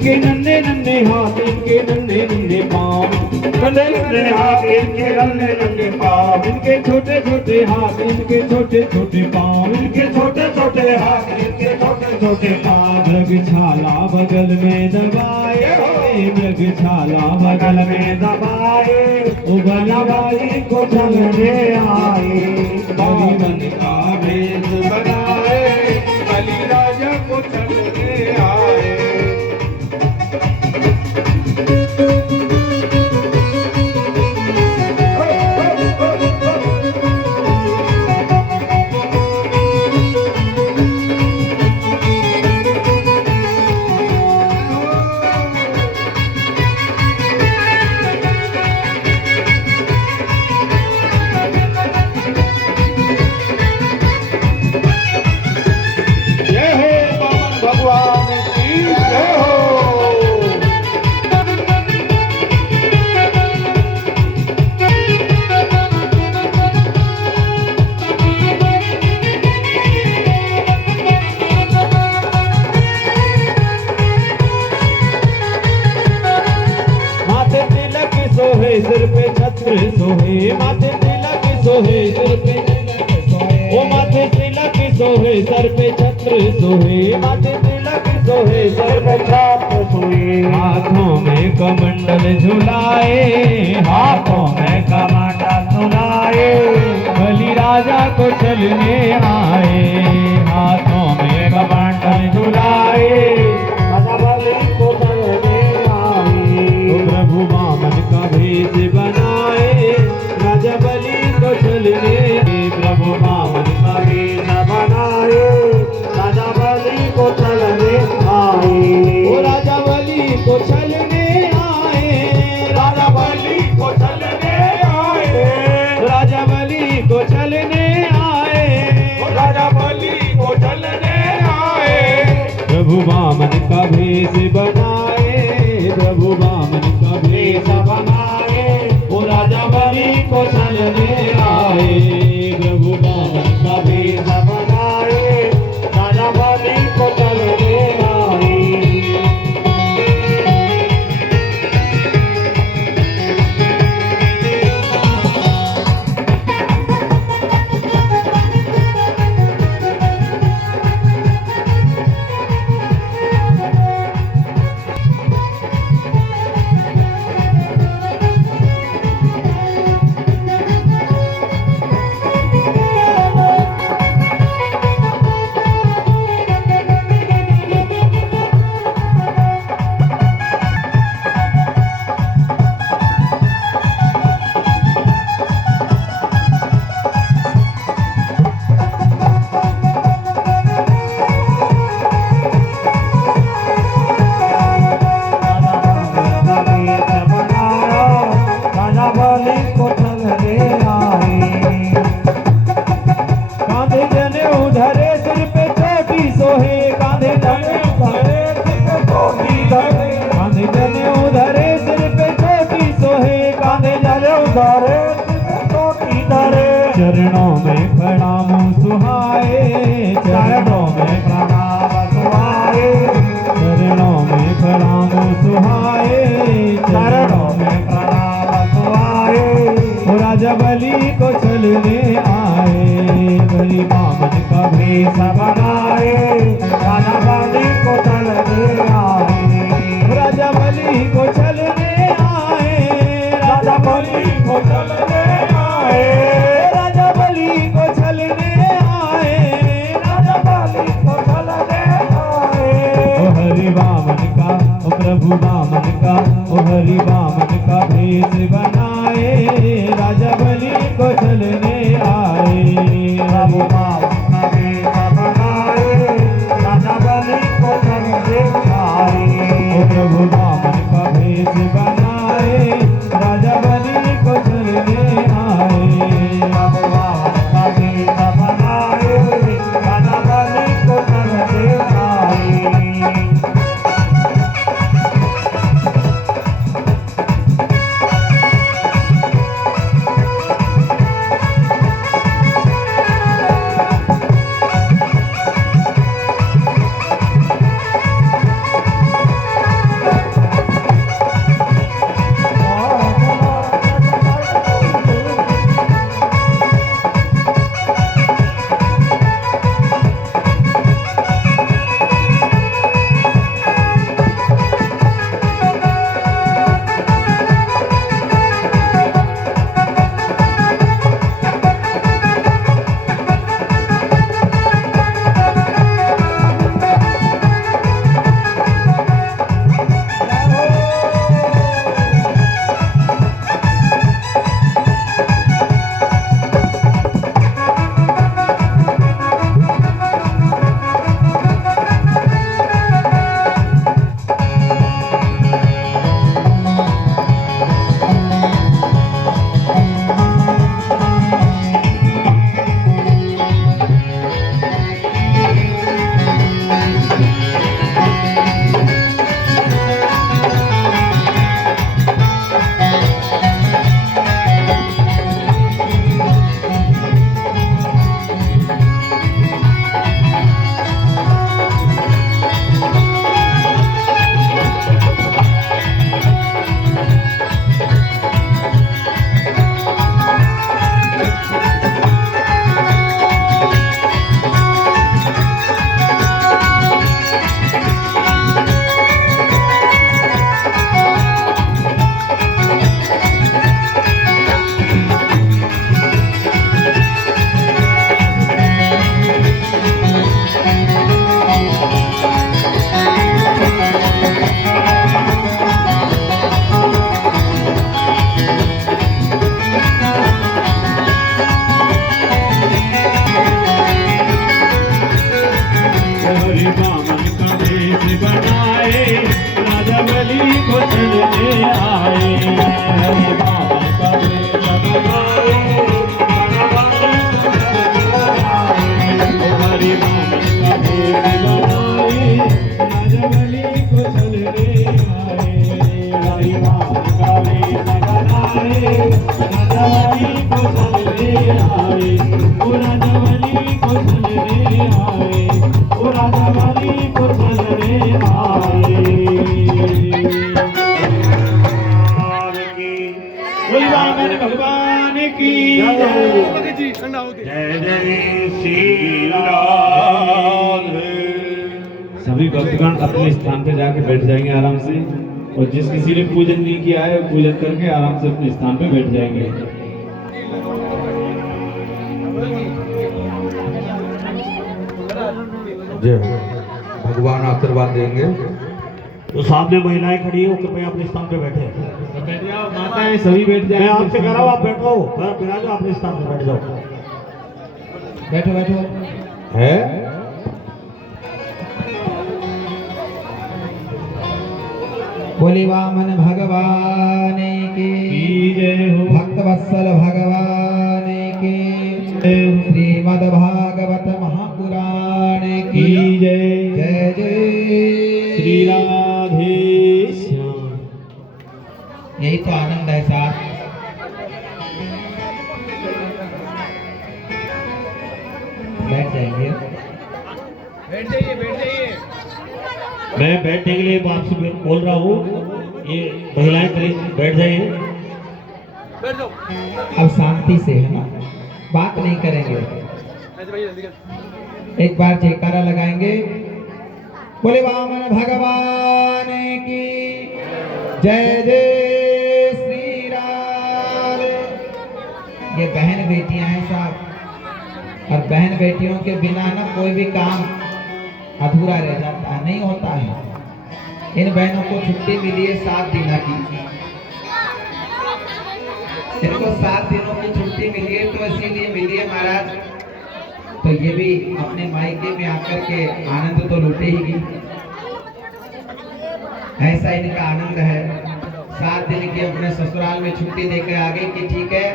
इनके नन्हे नन्हे हाथ, इनके नन्हे नन्हे पाँव, नन्हे नन्हे हाथ, इनके नन्हे नन्हे पाँव, इनके छोटे छोटे हाथ, इनके छोटे छोटे पाँव, इनके छोटे छोटे हाथ, इनके छोटे छोटे पाँव। मृगछाला बगल में दबाए, मृगछाला बगल में दबाए, उगला वाली को चलने आए, बलिवन का भेष बनाए, बलि राजा को चलने आए। सिर पे छत्र सोहे, माथे तिलक सोहे, सिर पे ओ माथे तिलक सोहे, सर पे छत्र सोहे, माथे तिलक सोहे, सर पे छत्र सोहे। हाथों में कमंडल झुलाए, हाथों में कमंडल झुलाए, बलि राजा को चलने आए, हाथों में कमंडल झुलाए, बलि को चलने आए। प्रभु वामन का भेष बनाए, राजा बलि को चलने, प्रभु वामन का भेष बनाए, राजा बलि को चलने आए। ओ राजा बलि को चलने आए, राजा बलि को चलने आए, राजा बलि को चलने आए, राजा बलि को चलने आए। प्रभु वामन का भेष बनाए, प्रभु वामन का भेष बनाए, ओ राजा बलि को चलने आए, प्रभु वामन का भेष बनाए, राजा बलि को चलने आए। चरणों में प्रणाम सुहाए, चरणों में प्रणाम सुहाए, चरणों में प्रणाम सुहाए, चरणों में प्रणाम सुहाए। राजा बलि को चलने आए, बलि वामन का भेष बनाए, राजा बलि को चलने आए, राजा बलि को चलने आए, राजा बलि को चलने आए, राजा बलि को चलने आए, राजा बलि को चलने आए। ओ हरि वामन का, ओ प्रभु वामन का, ओ हरि वामन का भेष बनाए, राजा बलि को चलने आए, प्रभु वामन का भेष बनाए, राजा बलि को चलने आए। ओ प्रभु वामन का भेष बनाए, राजा बलि को चलने आए, प्रभु वामन का भेष बनाए, राजा बलि को चलने आए। बलि को चलने आए, ओ राजा बलि को चलने आए। बोल वामन भगवान की जय जय श्री राम। सभी भक्तगण अपने स्थान पे जाके बैठ जाएंगे आराम से, और जिस किसी ने पूजन नहीं किया है पूजन करके आराम से अपने स्थान पे बैठ जाएंगे। जय भगवान आशीर्वाद देंगे। तो सामने महिलाएं खड़ी हो, कृपया अपने स्थान पे बैठे। बैठ जाओ माताएं, सभी बैठ जाए। मैं आपसे कह रहा हूँ आप बैठो, बिराजो अपने स्थान पे बैठ जाओ। बैठो बैठो। है बोले वामन भगवान की जय हो, भक्त वत्सल भगवान की श्रीमद् भागवत महापुराण की जय। जय जय श्री राधे श्याम। यही तो आनंद है साथ। बैठ जाएंगे। मैं बैठने के लिए आपसे बोल रहा हूँ, ये महिलाएं करीब बैठ जाइए। अब शांति से है ना, बात नहीं करेंगे। एक बार जयकारा लगाएंगे। बोले वामन भगवान की जय जय श्री राम। ये बहन बेटियां हैं साहब, और बहन बेटियों के बिना ना कोई भी काम अधूरा रह जाता है, नहीं होता है। इन बहनों को छुट्टी मिली है 7 दिनों की। इनको 7 दिनों की छुट्टी मिली है, तो इसीलिए मिली है महाराज। तो ये भी अपने मायके में आकर के आनंद तो लूटेगी। ऐसा इनका आनंद है। 7 दिन की अपने ससुराल में छुट्टी देकर आ गई कि ठीक है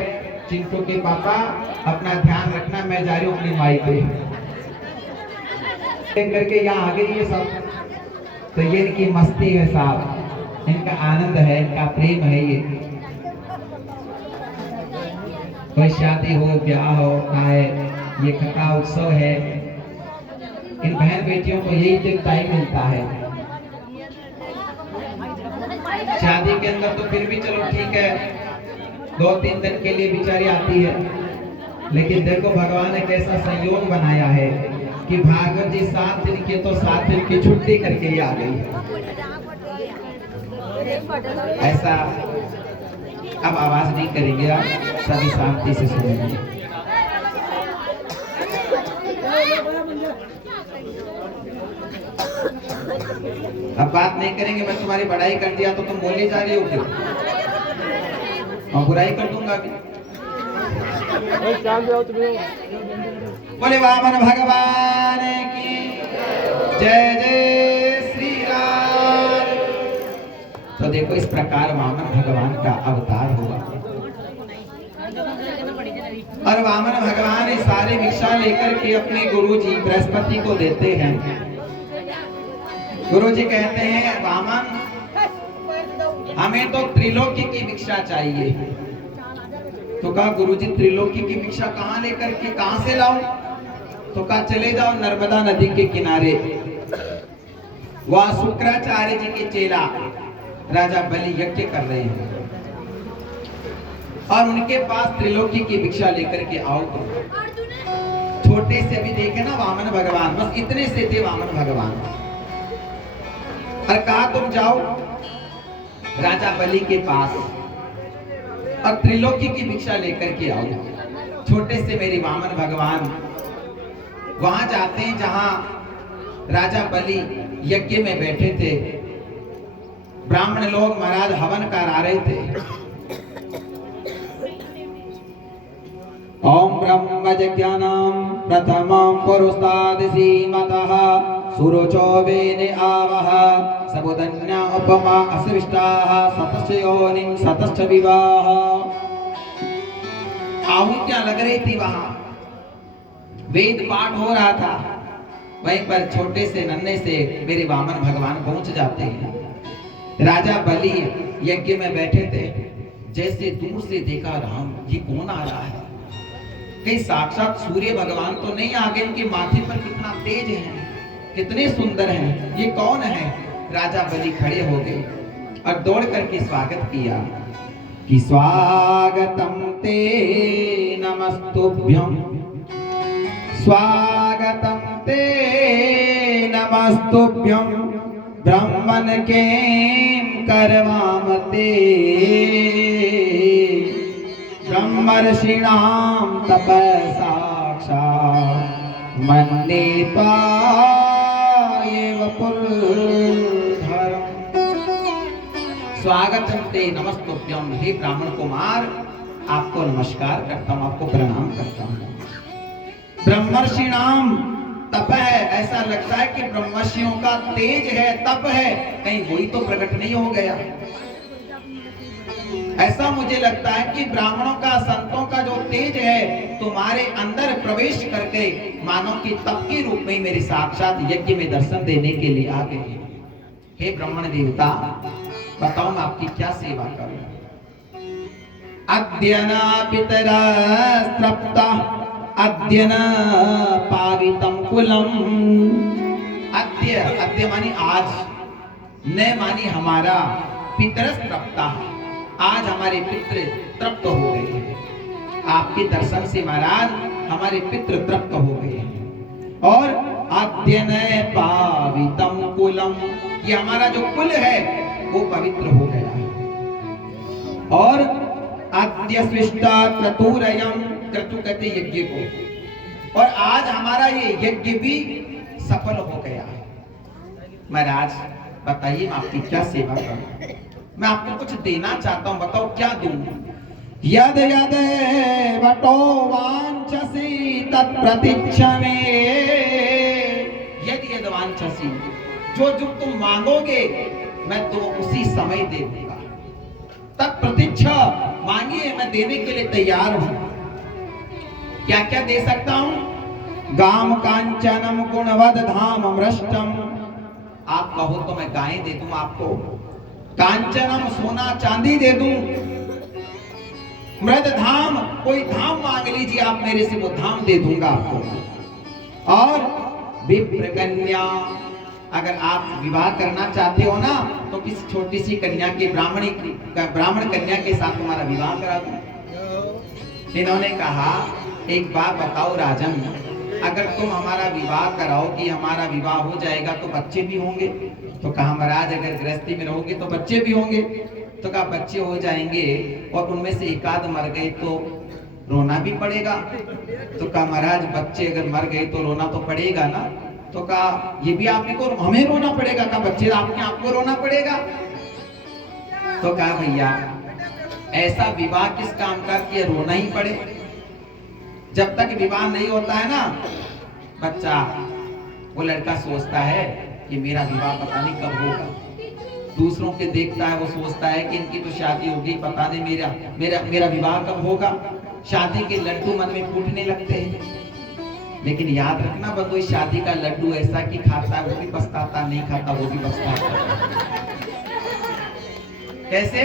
चिंटू के पापा अपना ध्यान रखना, मैं जा रही हूँ अपनी मायके। करके यहाँ आ गई ये सब। तो ये इनकी मस्ती है साहब, इनका आनंद है, इनका प्रेम है। ये कोई शादी हो, ब्याह हो, आए, ये कथा उत्सव है। इन बहन बेटियों को यही तो टाइम मिलता है। शादी के अंदर तो फिर भी चलो ठीक है, 2-3 दिन के लिए बेचारी आती है, लेकिन देखो भगवान ने कैसा संयोग बनाया है कि भागवत जी 7 दिन के तो 7 दिन की छुट्टी करके ही आ गई। ऐसा अब आवाज नहीं करेंगे, आप सभी शांति से सुनेंगे। अब बात नहीं करेंगे। मैं तुम्हारी बड़ाई कर दिया तो तुम बोली जा रही हो क्यों? और बुराई कर दूंगा अभी। बोले वामन भगवान की जय जय श्री राम। तो देखो इस प्रकार वामन भगवान का अवतार हुआ, और वामन भगवान इस सारे भिक्षा लेकर के अपने गुरुजी बृहस्पति को देते हैं। गुरुजी कहते हैं वामन हमें तो त्रिलोकी की भिक्षा चाहिए। तो कहा गुरुजी त्रिलोकी की भिक्षा कहाँ लेकर के कहाँ से लाऊं? तो कहा चले जाओ नर्मदा नदी के किनारे, वहां शुक्राचार्य जी के चेला राजा बलि यज्ञ कर रहे हैं, और उनके पास त्रिलोकी की भिक्षा लेकर के आओ। तो छोटे से भी देखे ना वामन भगवान, बस इतने से थे वामन भगवान। और कहा तुम जाओ राजा बलि के पास और त्रिलोकी की भिक्षा लेकर के आओ। छोटे से मेरे वामन भगवान वहां जाते हैं जहां राजा बलि यज्ञ में बैठे थे। ब्राह्मण लोग महाराज हवन करा रहे थे। ओम ब्रह्मज्ञानम प्रथमं पुरुषाद सीमतः सुरुचो वेने आवह सबुधन्या उपमा असविष्टाः सतश्च योनिं सतश्च विवाह। आहुतियां लग रही थी, वहां वेद पाठ हो रहा था। वहीं पर छोटे से नन्हे से मेरे वामन भगवान पहुंच जाते हैं। राजा बलि यज्ञ में बैठे थे, जैसे दूर से देखा राम ये कौन आ रहा है, कहीं साक्षात सूर्य भगवान तो नहीं आगे, इनके माथे पर कितना तेज है, कितने सुंदर हैं, ये कौन है? राजा बलि खड़े हो गए और दौड़ करके स्वागत किया कि स्वागतम ते नमस्तुभ्यं, स्वागतम ते नमस्तुभ्यं, ब्रह्मन के करवामते, ब्रह्मर्षिणां तपसा साक्षात् मन्येत्वा एव पुरुधरम्। स्वागतम ते नमस्तुभ्यं, हे ब्राह्मण कुमार आपको नमस्कार करता हूँ, आपको प्रणाम करता हूँ। ब्रह्मर्षिणाम तप है, ऐसा लगता है कि ब्रह्मर्षियों का तेज है, तप है, कहीं वही तो प्रकट नहीं हो गया। ऐसा मुझे लगता है कि ब्राह्मणों का, संतों का जो तेज है तुम्हारे अंदर प्रवेश करके मानो कि तप के रूप में मेरे साक्षात यज्ञ में दर्शन देने के लिए आ गए हैं। हे ब्राह्मण देवता, बताओ मैं आपकी क्या सेवा करूं? अद्य न पितरा तृप्ता, अद्य न पावितम कुलम। अद्य, अद्य मानी आज, न मानी हमारा, पितरस तृप्ता, आज हमारे पितृ तृप्त हो गए हैं। आपके दर्शन से महाराज हमारे पितृ तृप्त हो गए हैं। और अद्य न पावितम कुलम, ये हमारा जो कुल है वो पवित्र हो गया है। और अद्य सृष्टा क्रतुरयम्, क्रतु कहते यज्ञ को, और आज हमारा ये यज्ञ भी सफल हो गया है। महाराज बताइए मैं आपकी क्या सेवा करूं? मैं आपको कुछ देना चाहता हूं, बताओ क्या दूं? यद यद वटो वांछसि तत्प्रतीक्षमे, यद यद वांछसि, जो जो तुम मांगोगे मैं तुम्हें उसी समय दे दूंगा। तत्प्रतीक्षा, मांगिए मैं देने के लिए तैयार हूं। क्या क्या दे सकता हूं? गाम कांचनम गुणवद धाम अमृष्टम, आप कहो तो मैं गायें दे दूं आपको। कांचनम, सोना चांदी दे दूं। मृद धाम, कोई धाम मांग लीजिए आप मेरे से, वो धाम दे दूंगा आपको। और विप्र कन्या, अगर आप विवाह करना चाहते हो ना तो किसी छोटी सी कन्या के, ब्राह्मण कन्या के साथ तुम्हारा विवाह करा दूं। इन्होंने कहा एक बात बताओ राजन, अगर तुम हमारा विवाह कराओगी, हमारा विवाह हो जाएगा तो बच्चे भी होंगे? तो कहा महाराज अगर गृहस्थी में रहोगे तो बच्चे भी होंगे। तो कहा बच्चे हो जाएंगे और उनमें से एक आध मर गए तो रोना भी पड़ेगा। तो कहा महाराज बच्चे अगर मर गए तो रोना तो पड़ेगा ना। तो कहा ये भी आप को हमें रोना पड़ेगा? कहा बच्चे आपको रोना पड़ेगा। तो कहा भैया ऐसा विवाह किस काम का कि रोना ही पड़े? जब तक विवाह नहीं होता है ना बच्चा, वो लड़का सोचता है कि मेरा विवाह पता नहीं कब होगा। दूसरों के देखता है, वो सोचता है कि इनकी तो शादी होगी, पता नहीं मेरा मेरा मेरा विवाह कब होगा। शादी के लड्डू मन में फूटने लगते हैं। लेकिन याद रखना बंधु, शादी का लड्डू ऐसा कि खाता है वो भी पछताता, नहीं खाता वो भी पछताता। कैसे?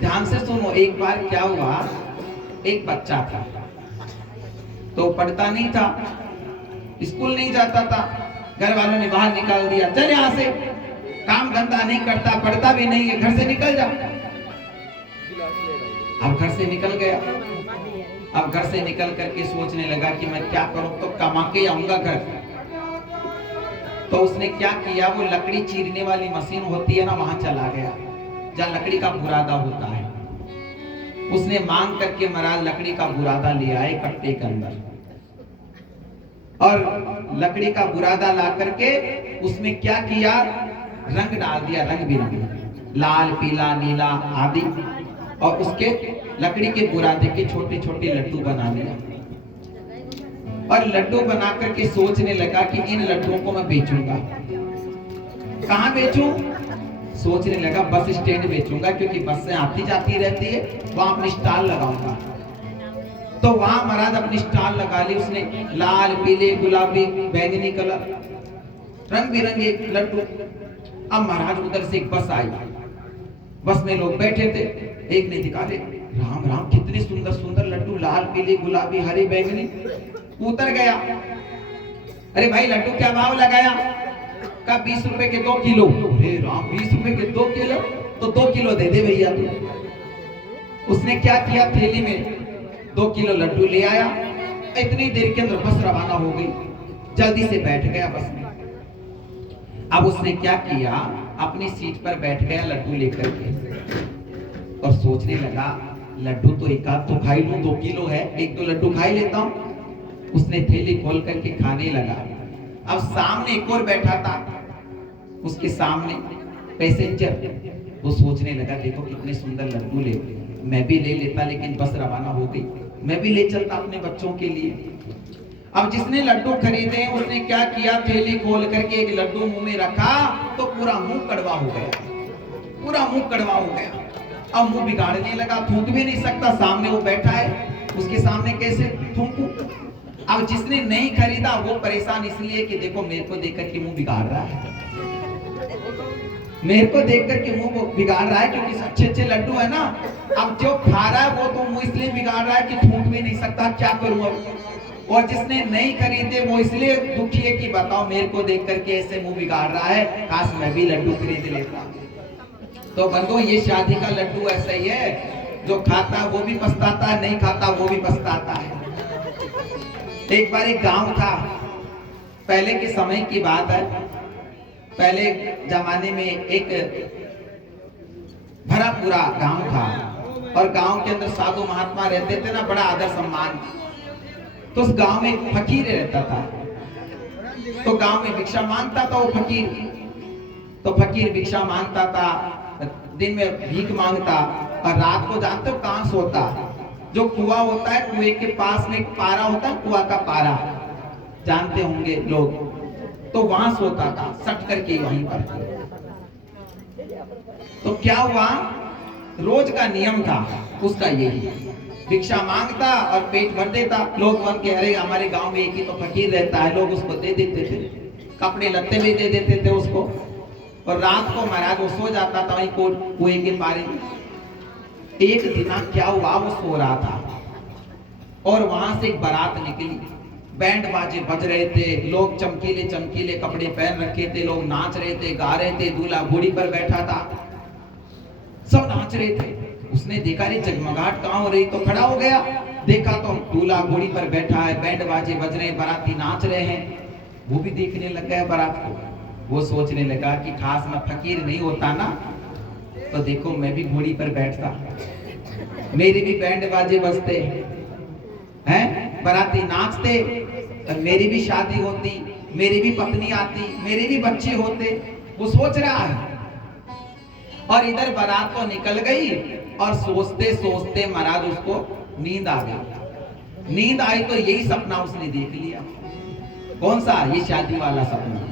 ध्यान से सुनो। एक बार क्या हुआ, एक बच्चा था तो पढ़ता नहीं था, स्कूल नहीं जाता था, घर वालों ने बाहर निकाल दिया, चल यहाँ से, काम धंधा नहीं करता, पढ़ता भी नहीं है, घर से निकल जा। अब घर से निकल गया। अब घर से निकल करके सोचने लगा कि मैं क्या करूं, तो कमा के आऊंगा घर। तो उसने क्या किया, वो लकड़ी चीरने वाली मशीन होती है ना, वहां चला गया जहाँ लकड़ी का बुरादा होता है। उसने मांग करके महाराज लकड़ी का बुरादा ले आए कट्टे के अंदर, और लकड़ी का बुरादा ला करके उसमें क्या किया, रंग डाल दिया, रंग बिरंगे, लाल पीला नीला आदि, और उसके लकड़ी के बुरादे के छोटे छोटे लड्डू बना लिया। और लड्डू बना करके सोचने लगा कि इन लड्डुओं को मैं बेचूंगा। कहाँ बेचूं? सोचने लगा बस स्टैंड बेचूंगा, क्योंकि बसें आती जाती रहती है, वहां अपनी स्टॉल लगाऊंगा। तो वहां महाराज अपनी स्टॉल लगा ली उसने, लाल पीले गुलाबी बैंगनी कलर रंग बिरंगे लड्डू। अब महाराज उधर से एक बस आई, बस में लोग बैठे थे। एक ने दिखा दे, राम राम कितने सुंदर सुंदर लड्डू लाल पीली गुलाबी हरी बैंगनी, उतर गया। अरे भाई लड्डू क्या भाव लगाया? का 20 रुपए के 2 किलो। अरे राम, 20 रुपए के 2 किलो? तो 2 किलो दे दे भैया तू। उसने क्या किया, थैली में 2 किलो लड्डू ले आया। इतनी देर के अंदर बस रवाना हो गई, जल्दी से बैठ गया बस में। अब उसने क्या किया, अपनी सीट पर बैठ गया लड्डू लेकर के और सोचने लगा लड्डू तो एक आध तो खाई लूं, 2 किलो है, 1-2 लड्डू खाई लेता हूं। उसने थैली खोल करके खाने लगा। अब सामने एक और बैठा था, उसके सामने पैसेंजर, वो सोचने लगा देखो कितने सुंदर लड्डू ले, मैं भी ले लेता, लेकिन बस रवाना हो गई, मैं भी ले चलता अपने बच्चों के लिए। अब जिसने लड्डू खरीदे उसने क्या किया, थैली खोल करके एक लड्डू मुंह में रखा तो पूरा मुंह कड़वा हो गया, पूरा मुंह कड़वा हो गया। अब मुंह बिगाड़ने लगा, थूक भी नहीं सकता, सामने वो बैठा है, उसके सामने कैसे थूकूं। अब जिसने नहीं खरीदा वो परेशान इसलिए कि देखो मेरे को देखकर के मुंह बिगाड़ रहा है, मेरे को देखकर के मुंह बिगाड़ रहा है, क्योंकि अच्छे अच्छे लड्डू है ना। अब जो खा रहा है वो तो मुंह इसलिए बिगाड़ रहा है कि थूक भी नहीं सकता, क्या करूं अब। और जिसने नहीं खरीदे वो इसलिए दुखी है कि बताओ मेरे को देख करके ऐसे मुंह बिगाड़ रहा है, काश मैं भी लड्डू खरीद लेता। तो बंधुओं ये शादी का लड्डू ऐसा ही है, जो खाता वो भी पछताता है, नहीं खाता वो भी पछताता है। एक बार एक गांव था, पहले के समय की बात है। पहले जमाने में एक भरा पूरा गांव था और गांव के अंदर साधु महात्मा रहते थे ना, बड़ा आदर सम्मान। तो उस गांव में एक फकीर रहता था, तो गांव में भिक्षा मांगता था वो फकीर। तो फकीर भिक्षा मांगता था, दिन में भीख मांगता और रात को जानते हो कहां सोता, जो कुआं होता है, कुएं के पास में एक पारा होता है, कुआं का पारा जानते होंगे लोग, तो वहां सोता था सट करके वहीं पर। तो क्या हुआ, रोज का नियम था उसका यही, भिक्षा मांगता और पेट भर देता। लोग बन के अरे हमारे गांव में एक ही तो फकीर रहता है, लोग उसको दे देते थे, कपड़े लत्ते भी दे देते थे उसको। और रात को महाराज वो सो जाता था वहीं कुएं के पारे में। एक दिन क्या हुआ, वो सो रहा था और वहां से एक बारात निकली, बैंड बाजे बज रहे थे, लोग चमकीले चमकीले कपड़े पहन रखे थे, लोग नाच रहे थे, गा रहे थे, दूल्हा घोड़ी पर बैठा था, सब नाच रहे थे। उसने देखा रे जगमगाहट कहां हो रही, तो खड़ा हो गया, देखा तो दूल्हा घोड़ी पर बैठा है, बैंड बाजे बज रहे हैं, बाराती नाच रहे हैं। वो भी देखने लग गया बारात को। वो सोचने लगा कि खास मैं फकीर नहीं होता ना तो देखो मैं भी घोड़ी पर बैठता, मेरे भी बैंड बाजे बजते हैं, बाराती नाचते, और मेरी भी शादी होती, मेरी भी पत्नी आती, मेरे भी बच्चे होते। वो सोच रहा है और इधर बारात तो निकल गई और सोचते सोचते महाराज उसको नींद आ गई। नींद आई तो यही सपना उसने देख लिया। कौन सा, ये शादी वाला सपना।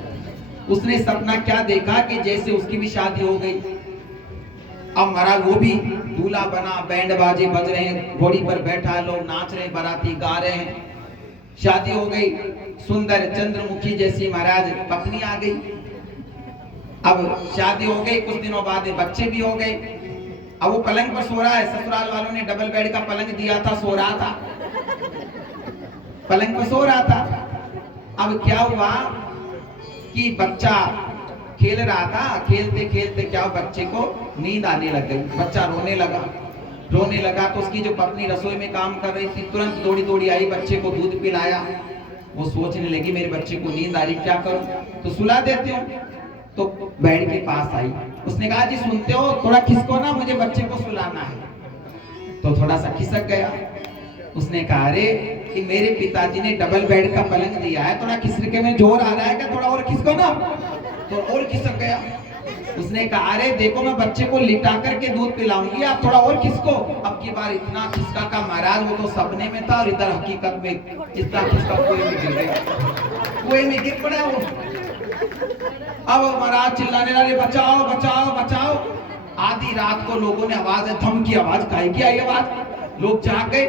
उसने सपना क्या देखा कि जैसे उसकी भी शादी हो गई। अब महाराज वो भी दूल्हा बना, बैंड बाजे बज रहे हैं, घोड़ी पर बैठा है, लोग नाच रहे हैं, बाराती गा रहे हैं, शादी हो गई। सुंदर चंद्रमुखी जैसी महाराज पत्नी आ गई। अब शादी हो गई, कुछ दिनों बाद बच्चे भी हो गए। अब वो पलंग पर सो रहा है, ससुराल वालों ने डबल बेड का पलंग दिया था, सो रहा था, पलंग पर सो रहा था। अब क्या हुआ कि बच्चा खेल रहा था, खेलते खेलते क्या बच्चे को नींद आने लग गई, बच्चा रोने लगा। रोने लगा तो उसकी जो पत्नी रसोई में काम कर रही थी तुरंत दौड़ी दौड़ी आई, बच्चे को दूध पिलाया। वो सोचने लगी मेरे बच्चे को नींद आ रही, क्या करूं, तो सुला देती हूँ। तो बेड के पास आई, उसने कहा जी सुनते हो, थोड़ा खिसको ना, मुझे बच्चे को सुलाना है। तो थोड़ा सा खिसक गया। उसने कहा अरे कि मेरे पिताजी ने डबल बेड का पलंग दिया है, थोड़ा खिसके में जोर आ रहा है क्या, थोड़ा और खिसको ना। तो और खिसक गया। उसने कहा अरे देखो मैं बच्चे को लिटा करके दूध पिलाऊंगी, आप थोड़ा और खिसको। अब की बार इतना खिसका का महाराज वो तो सपने में था और इधर हकीकत में इतना खिसका कुएं में गिर गया, कुएं में गिर पड़ा वो। अब महाराज चिल्लाने लगे बचाओ बचाओ बचाओ। आधी रात को लोगों ने आवाज, धमकी आवाज, काहे की आई आवाज। लोग जाग गए,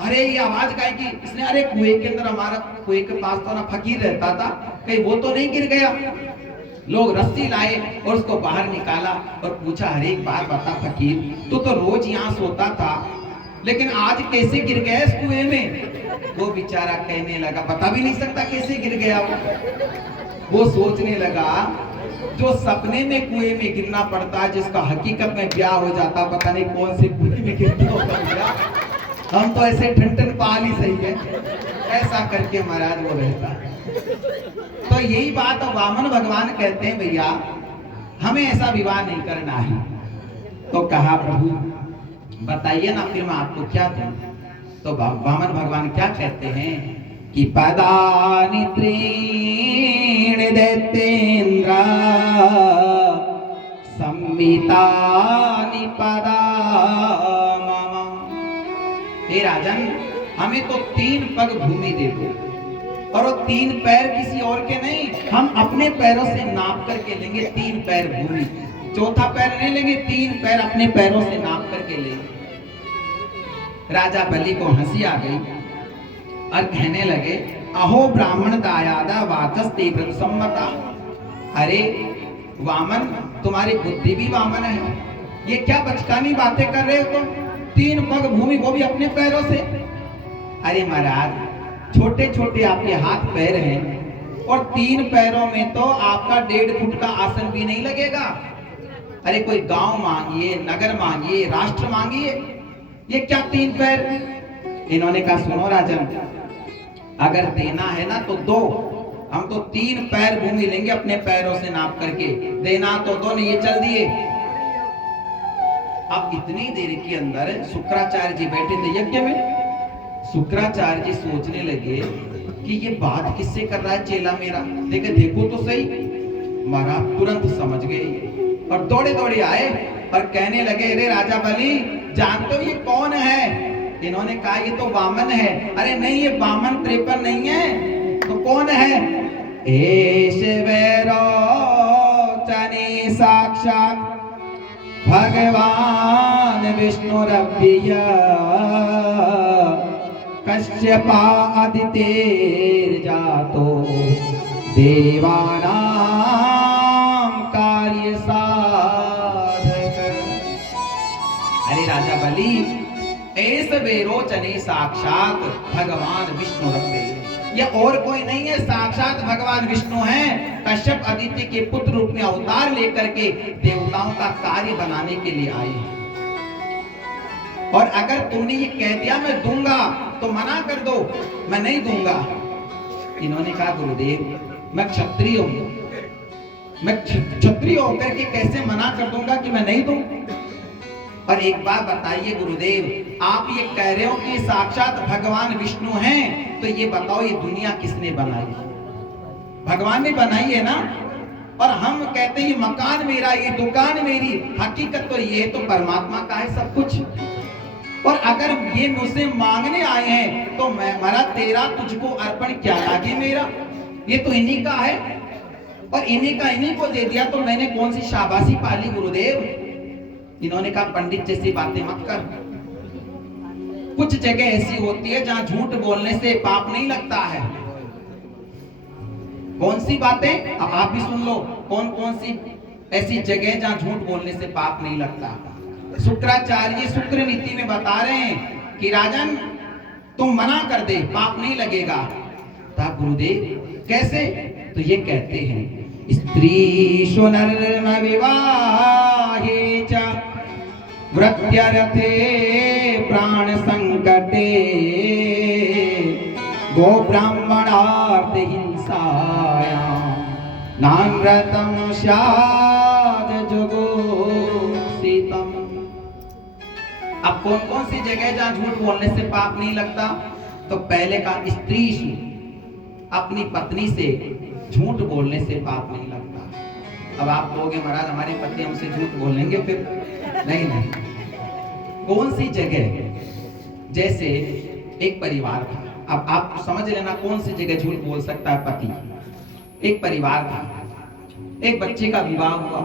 अरे ये आवाज काहे की। इसने अरे कुएं के अंदर, हमारा कुएं के पास तो ना फकीर रहता था, कहीं वो तो नहीं गिर गया। लोग रस्सी लाए और उसको बाहर निकाला और पूछा अरे एक बात बता फकीर, तू तो रोज यहाँ सोता था, लेकिन आज कैसे गिर गया इस कुएं में? वो बेचारा कहने लगा, बता भी नहीं सकता कैसे गिर गया वो सोचने लगा, जो सपने में कुएं में गिरना पड़ता है, जिसका हकीकत में ब्याह हो जाता, पता नहीं कौन से कुएं में गिरता होगा। हम तो ऐसे ठन पाल ही सही है, ऐसा करके महाराज वो रहता है। तो यही बात वामन भगवान कहते हैं, भैया हमें ऐसा विवाह नहीं करना है। तो कहा प्रभु बताइए ना, फिर मैं आपको क्या दूं? तो वामन भगवान क्या कहते हैं कि पदानि त्रीणि दैतेन्द्र संमितानि पदा मम। हे राजन, हमें तो 3 पग भूमि दे दो, और वो 3 पैर किसी और के नहीं, हम अपने पैरों से नाप करके लेंगे 3 पैर भूमि, चौथा पैर नहीं लेंगे, 3 पैर अपने पैरों से नाप करके लेंगे। राजा बलि को हंसी आ गई और कहने लगे, अहो ब्राह्मण दायादा वाचस्ते व्रत सम्मता। अरे वामन, तुम्हारी बुद्धि भी वामन है, ये क्या बचकानी बातें कर रहे हो तुम? 3 पग भूमि, वो भी अपने पैरों से। अरे महाराज, छोटे छोटे आपके हाथ पैर हैं, और 3 पैरों में तो आपका 1.5 फुट का आसन भी नहीं लगेगा। अरे कोई गांव मांगिए, नगर मांगिए, राष्ट्र मांगिए, ये क्या 3 पैर? इन्होंने कहा सुनो राजन, अगर देना है ना तो दो, हम तो 3 पैर भूमि लेंगे अपने पैरों से नाप करके, देना तो दो, नहीं ये चल दिए। अब इतनी देर के अंदर शुक्राचार्य जी बैठे थे यज्ञ में। शुक्राचार्य जी सोचने लगे कि ये बात किससे कर रहा है चेला मेरा, देखे देखो तो सही। महाराज तुरंत समझ गए और दौड़े दौड़े आए और कहने लगे, अरे राजा बलि, जानते हो ये कौन है? इन्होंने कहा ये तो वामन है। अरे नहीं, ये वामन 53 नहीं है, तो कौन है? एष वैरोचने साक्षात भगवान विष्णुरव्यय कश्यपादितेर्जातो देवानां कार्य साधक। अरे राजा बलि, एस वेरोचने साक्षात भगवान विष्णु रब्बे, ये और कोई नहीं है, साक्षात भगवान विष्णु हैं। कश्यप आदित्य के पुत्र रूप में अवतार लेकर के देवताओं का कार्य बनाने के लिए आए हैं। और अगर तुमने ये कह दिया मैं दूंगा तो मना कर दो, मैं नहीं दूंगा। इन्होंने कहा गुरुदेव, मैं क्षत्रिय हूं, मैं क्षत्रिय होकर के कैसे मना कर दूंगा कि मैं नहीं दूं? और एक बात बताइए गुरुदेव, आप ये कह रहे हो कि साक्षात भगवान विष्णु हैं, तो ये बताओ ये दुनिया किसने बनाई? भगवान ने बनाई है ना। और हम कहते हैं ये मकान मेरा, ये दुकान मेरी, हकीकत तो ये तो परमात्मा का है सब कुछ। और अगर ये मुझसे मांगने आए हैं तो मैं मरा तेरा तुझको अर्पण क्या लागे मेरा, ये तो इन्हीं का है, और इन्हीं का इन्हीं को दे दिया, तो मैंने कौन सी शाबाशी पाली गुरुदेव? इन्होंने कहा पंडित जैसी बातें मत कर। कुछ जगह ऐसी होती है जहां झूठ बोलने से पाप नहीं लगता है। कौन सी बातें? अब आप भी सुन लो, कौन कौन सी ऐसी जगह जहां झूठ बोलने से पाप नहीं लगता। शुक्राचार्य शुक्र नीति में बता रहे हैं कि राजन तुम मना कर दे, पाप नहीं लगेगा। ता गुरुदेव कैसे? तो ये कहते हैं, स्त्री सुनर्म विवाहे च वृत्यर्थे प्राण संकटे गो ब्राह्मणार्थ हिंसायां नानृतं स्याद् जुगुप्सितम्। अब कौन कौन सी जगह जहां झूठ बोलने से पाप नहीं लगता? तो पहले का स्त्री, अपनी पत्नी से झूठ बोलने से पाप नहीं लगता। अब आप कहोगे महाराज हमारे पति हमसे झूठ बोलेंगे फिर? नहीं। कौन सी जगह? जैसे एक परिवार था, अब आप समझ लेना कौन सी जगह झूठ बोल सकता है पति। एक परिवार था, एक बच्चे का विवाह हुआ,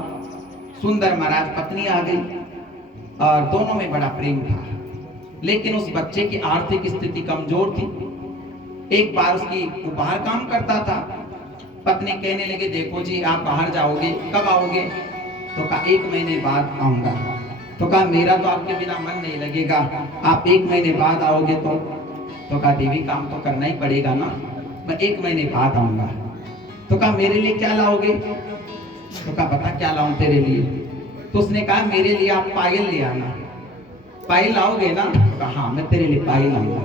सुंदर महाराज पत्नी आ गई और दोनों में बड़ा प्रेम था, लेकिन उस बच्चे की आर्थिक स्थिति कमजोर थी। एक बार उसकी वो बाहर काम करता था, पत्नी कहने लगे देखो जी आप बाहर जाओगे, कब आओगे? तो कहा 1 महीने बाद आऊंगा। तो कहा मेरा तो आपके बिना मन नहीं लगेगा, आप 1 महीने बाद आओगे तो कहा देवी काम तो करना ही पड़ेगा ना, मैं 1 महीने बाद आऊंगा। तो कहा मेरे लिए क्या लाओगे? तो कहा बता क्या लाऊं तेरे लिए? तो उसने कहा मेरे लिए आप पायल ले आना। पायल लाओगे ना? तो कहा हाँ मैं तेरे लिए पायल लाऊंगा।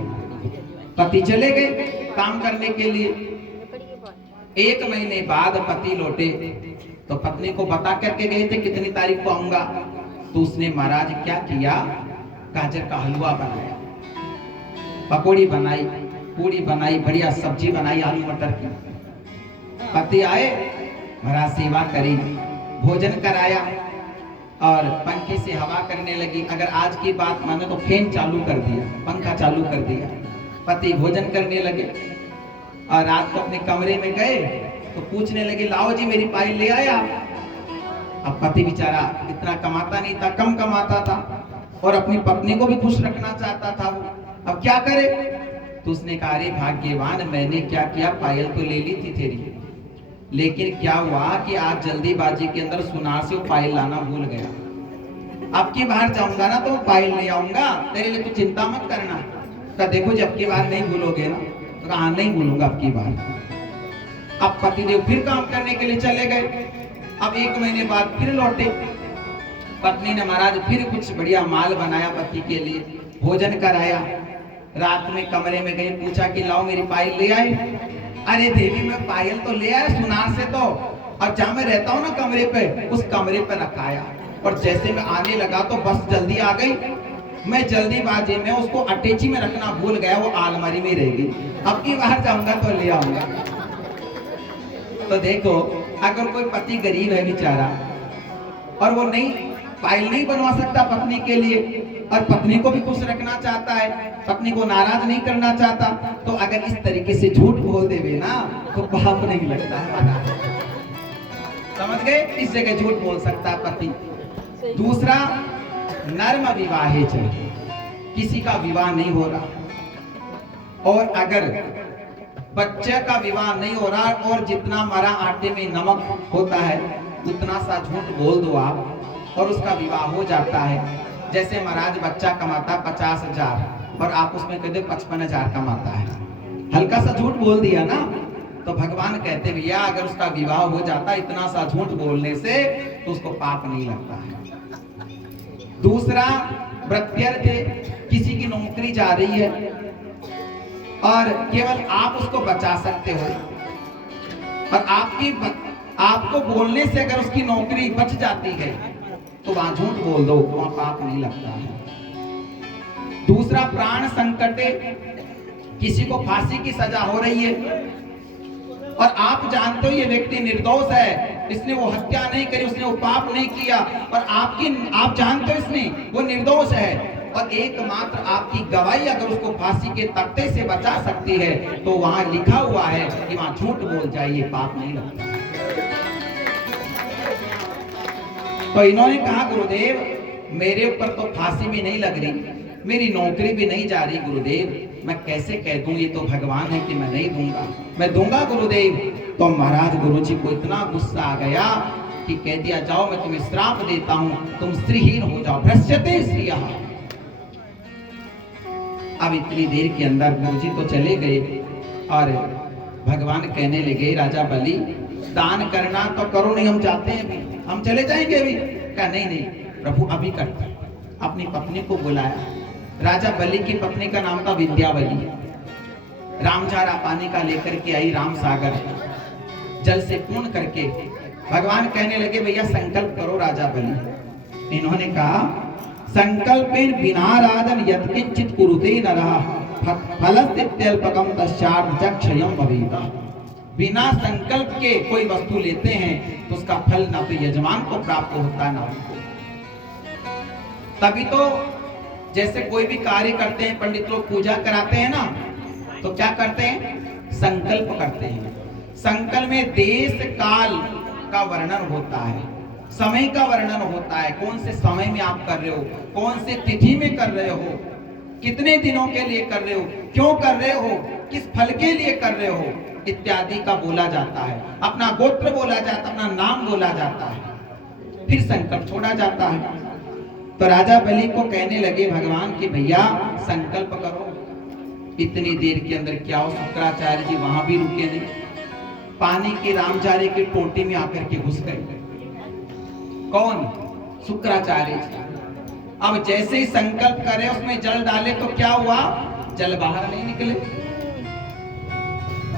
पति चले गए काम करने के लिए। 1 महीने बाद पति लौटे तो पत्नी को बता करके गए थे कितनी तारीख को आऊंगा। तो उसने महाराज क्या किया, गाजर का हलवा बनाया, पकौड़ी बनाई, पूड़ी बनाई, बढ़िया सब्जी बनाई आलू मटर की। पति आए, महाराज सेवा करी, भोजन कराया और पंखे से हवा करने लगी। अगर आज की बात माने तो फैन चालू कर दिया, पंखा चालू कर दिया। पति भोजन करने लगे और रात को अपने कमरे में गए तो पूछने लगे लाओ जी मेरी पायल ले आया। अब पति बेचारा इतना कमाता नहीं था, कम कमाता था और अपनी पत्नी को भी खुश रखना चाहता था वो। अब क्या करे? तो उसने कहा अरे भाग्यवान, मैंने क्या किया, पायल तो ले ली थी तेरी, लेकिन क्या हुआ कि आज जल्दीबाजी के अंदर सुनार से वो पायल लाना भूल गया। अब की बार जाऊंगा ना तो पायल ले आऊंगा, तेरे लिए तू चिंता मत करना। तो देखो जब की बार नहीं भूलोगे ना? तो कहा नहीं भूलूंगा अब की बार। अब पतिदेव फिर काम करने के लिए चले गए। अब 1 महीने बाद फिर लौटे। पत्नी ने महाराज फिर कुछ बढ़िया माल बनाया पति के लिए, भोजन कराया। रात में कमरे में गए, पूछा कि लाओ मेरी पायल ले आए। अरे देवी मैं पायल तो ले आया सुनार से तो, और जहां मैं रहता हूँ ना कमरे पे, उस कमरे पे रखाया। और जैसे मैं आने लगा तो बस जल्दी आ गई। मैं जल्दीबाजी में उसको अटैची में रखना भूल गया, वो अलमारी में रह गई। अब की बार जाऊंगा तो ले आऊंगा। तो देखो अगर कोई पति गरीब है बेचारा और वो नहीं पायल नहीं बनवा सकता पत्नी के लिए, और पत्नी को भी खुश रखना चाहता है, पत्नी को नाराज नहीं करना चाहता, तो अगर इस तरीके से झूठ बोल देवे ना तो पाप नहीं लगता है महाराज। समझ गए? इस जगह झूठ बोल सकता है पति। दूसरा, नर्म विवाहे चाहिए, किसी का विवाह नहीं हो रहा और अगर बच्चे का विवाह नहीं हो रहा और जितना मरा आटे में नमक होता है उतना सा झूठ बोल दो आप और उसका विवाह हो जाता है। जैसे महाराज बच्चा कमाता 50,000 और आप उसमें कहते 55,000 कमाता है, हल्का सा झूठ बोल दिया ना, तो भगवान कहते भैया अगर उसका विवाह हो जाता इतना सा झूठ बोलने से तो उसको पाप नहीं लगता है। दूसरा, प्रत्यर्थ किसी की नौकरी जा रही है और केवल आप उसको बचा सकते हो और आपको बोलने से अगर उसकी नौकरी बच जाती है तो वहां झूठ बोल दो, वहां पाप नहीं लगता है। दूसरा, प्राण संकटे, किसी को फांसी की सजा हो रही है और आप जानते हो ये व्यक्ति निर्दोष है, इसने वो हत्या नहीं करी, उसने वो पाप नहीं किया और आप जानते हो इसने वो निर्दोष है और एकमात्र आपकी गवाही अगर उसको फांसी के तख्ते से बचा सकती है तो वहां लिखा हुआ है कि वहां झूठ बोल जाइए, पाप नहीं लगता। तो इन्होंने कहा गुरुदेव मेरे ऊपर तो फांसी भी नहीं लग रही, मेरी नौकरी भी नहीं जा रही गुरुदेव, मैं कैसे कह दूं, ये तो भगवान है कि मैं नहीं दूंगा, मैं दूंगा गुरुदेव। तो महाराज गुरुजी को इतना गुस्सा आ गया कि कह दिया जाओ मैं तुम्हें श्राप देता हूं, तुम स्त्रीहीन हो जाओ, भ्रष्यते स्त्रियः। अब इतनी देर के अंदर गुरुजी तो चले गए और भगवान कहने लगे राजा बलि दान करना तो करो, नहीं हम जाते हैं अभी, हम चले जाएंगे अभी। कहा नहीं नहीं प्रभु अभी करते। अपनी पत्नी को बुलाया, राजा बलि की पत्नी का नाम था विंध्यावली, रामझारा पानी का लेकर के आई, राम सागर जल से पूर्ण करके भगवान कहने लगे भैया संकल्प करो राजा बलि। इन्होंने कहा संकल्पेन विनाराधन यत्किंचित कुरुते नरः फलस्त्यल्पकम तस्यार्थ क्षयं भवेत्। बिना संकल्प के कोई वस्तु लेते हैं तो उसका फल ना तो यजमान को प्राप्त होता है ना उनको। तभी तो जैसे कोई भी कार्य करते हैं, पंडित लोग पूजा कराते हैं ना, तो क्या करते हैं, संकल्प करते हैं। संकल्प में देश काल का वर्णन होता है, समय का वर्णन होता है, कौन से समय में आप कर रहे हो, कौन से तिथि में कर रहे हो, कितने दिनों के लिए कर रहे हो, क्यों कर रहे हो, किस फल के लिए कर रहे हो इत्यादि का बोला जाता है, अपना गोत्र बोला जाता है, अपना नाम बोला जाता है, फिर संकल्प छोड़ा जाता है। तो राजा बलि को कहने लगे भगवान कि भैया संकल्प करो। इतनी देर के अंदर क्या हो, शुक्राचार्य जी वहां भी रुके नहीं, पानी के रामचारे के टोटी में आकर के घुस गए। कौन? शुक्राचार्य जी। अब जैसे ही संकल्प करे उसमें जल डाले तो क्या हुआ, जल बाहर नहीं निकले।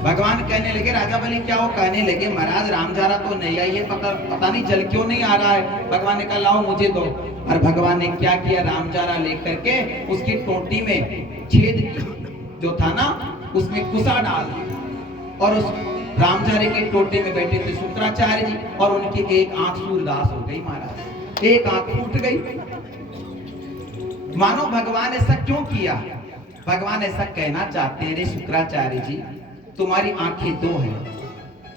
भगवान कहने लगे राजा बलि क्या हो, कहने लगे महाराज रामचारा तो नहीं आई है, पता नहीं जल क्यों नहीं आ रहा है। भगवान ने कहा लाओ मुझे दो। और भगवान ने क्या किया, रामचारा लेकर के उसकी टोटी में छेद जो था ना उसमें कुसा डाल दिया और उस रामचारे के टोटे में बैठे थे शुक्राचार्य जी और उनकी एक आंख सूरदास हो गई महाराज, एक आंख फूट गई। मानो भगवान ऐसा क्यों किया, भगवान ऐसा कहना चाहते हैं रे शुक्राचार्य जी तुम्हारी आंखें दो हैं,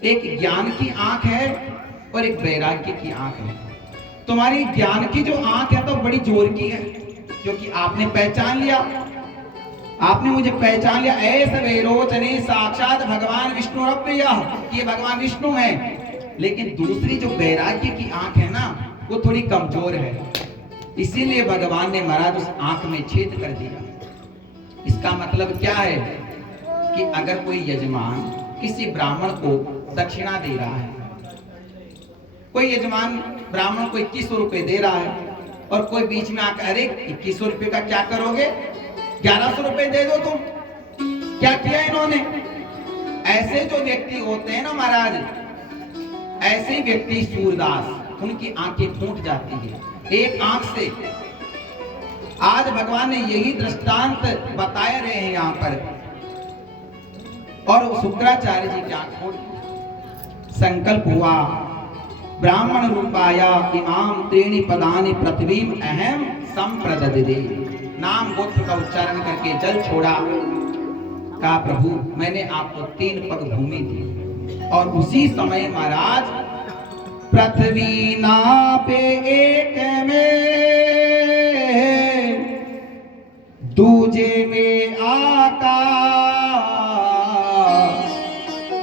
एक ज्ञान की आंख है और एक वैराग्य की आंख है। तुम्हारी ज्ञान की जो आंख है तो बड़ी जोर की है क्योंकि आपने पहचान लिया, आपने मुझे पहचान लिया, ऐसे वेरोचने साक्षात भगवान विष्णु ये भगवान विष्णु है। लेकिन दूसरी जो वैराग्य की आंख है ना वो थोड़ी कमजोर है, इसीलिए भगवान ने महाराज उस आंख में छेद कर दिया। इसका मतलब क्या है कि अगर कोई यजमान किसी ब्राह्मण को दक्षिणा दे रहा है, कोई यजमान ब्राह्मण को 2100 रुपए दे रहा है और कोई बीच में आकर अरे 2100 रुपए का क्या करोगे, 1100 रुपए दे दो तुम, क्या किया इन्होंने। ऐसे जो व्यक्ति होते हैं ना महाराज, ऐसे व्यक्ति सूरदास, उनकी आंखें फूट जाती है एक आंख से। आज भगवान ने यही दृष्टांत बताए रहे हैं यहाँ पर। और शुक्राचार्य जी की आंख फूट, संकल्प हुआ ब्राह्मण रूपाया इमाम त्रीणि पदानि पृथ्वीम अहम संप्रददे, नाम गोत्र का उच्चारण करके जल छोड़ा, कहा प्रभु मैंने आपको 3 पग भूमि दी। और उसी समय महाराज पृथ्वी नापे एक में दूजे में आकाश,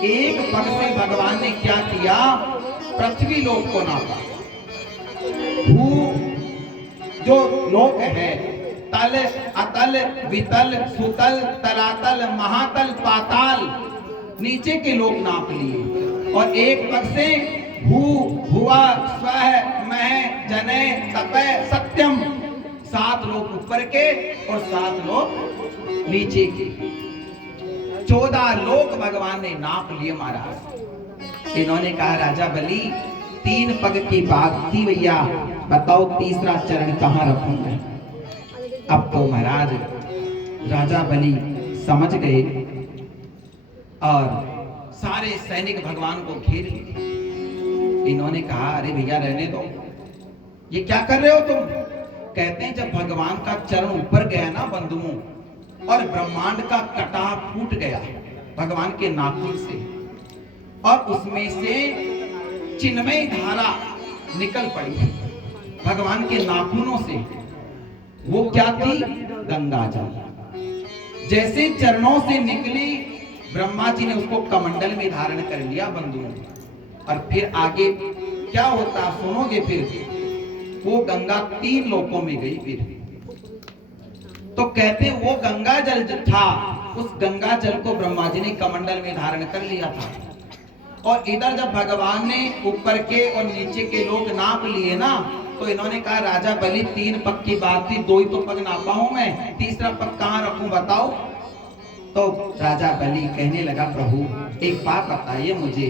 एक पग से भगवान ने क्या किया, पृथ्वी लोक को नापा। भू जो लोक है, तल अतल वितल सुतल तलातल महातल पाताल, नीचे के लोक नाप लिए। और एक पग से भू भुवा स्व मह जने तपय सत्यम, 7 लोक ऊपर के और 7 लोक नीचे के, 14 लोक भगवान ने नाप लिए महाराज। इन्होंने कहा राजा बलि 3 पग की बात थी भैया, बताओ तीसरा चरण कहाँ रखूं मैं। अब तो महाराज राजा बलि समझ गए और सारे सैनिक भगवान को घेर लिए। इन्होंने कहा अरे भैया रहने दो, ये क्या कर रहे हो तुम। कहते हैं जब भगवान का चरण ऊपर गया ना बंधुओं, और ब्रह्मांड का कटा फूट गया भगवान के नाखून से, और उसमें से चिन्मय धारा निकल पड़ी भगवान के नाखूनों से। वो क्या थी, गंगा जल। जैसे चरणों से निकली, ब्रह्मा जी ने उसको कमंडल में धारण कर लिया बंधुओं। और फिर आगे क्या होता सुनोगे। फिर वो गंगा 3 लोकों में गई। फिर तो कहते वो गंगा जल जो था, उस गंगा जल को ब्रह्मा जी ने कमंडल में धारण कर लिया था। और इधर जब भगवान ने ऊपर के और नीचे के लोग नाप लिए ना, तो इन्होंने कहा राजा बलि 3 पग की बात थी, 2 ही तो पग नापा हूं मैं, तीसरा पग कहां रखूं बताओ। तो राजा बलि कहने लगा प्रभु एक बात बताइए मुझे,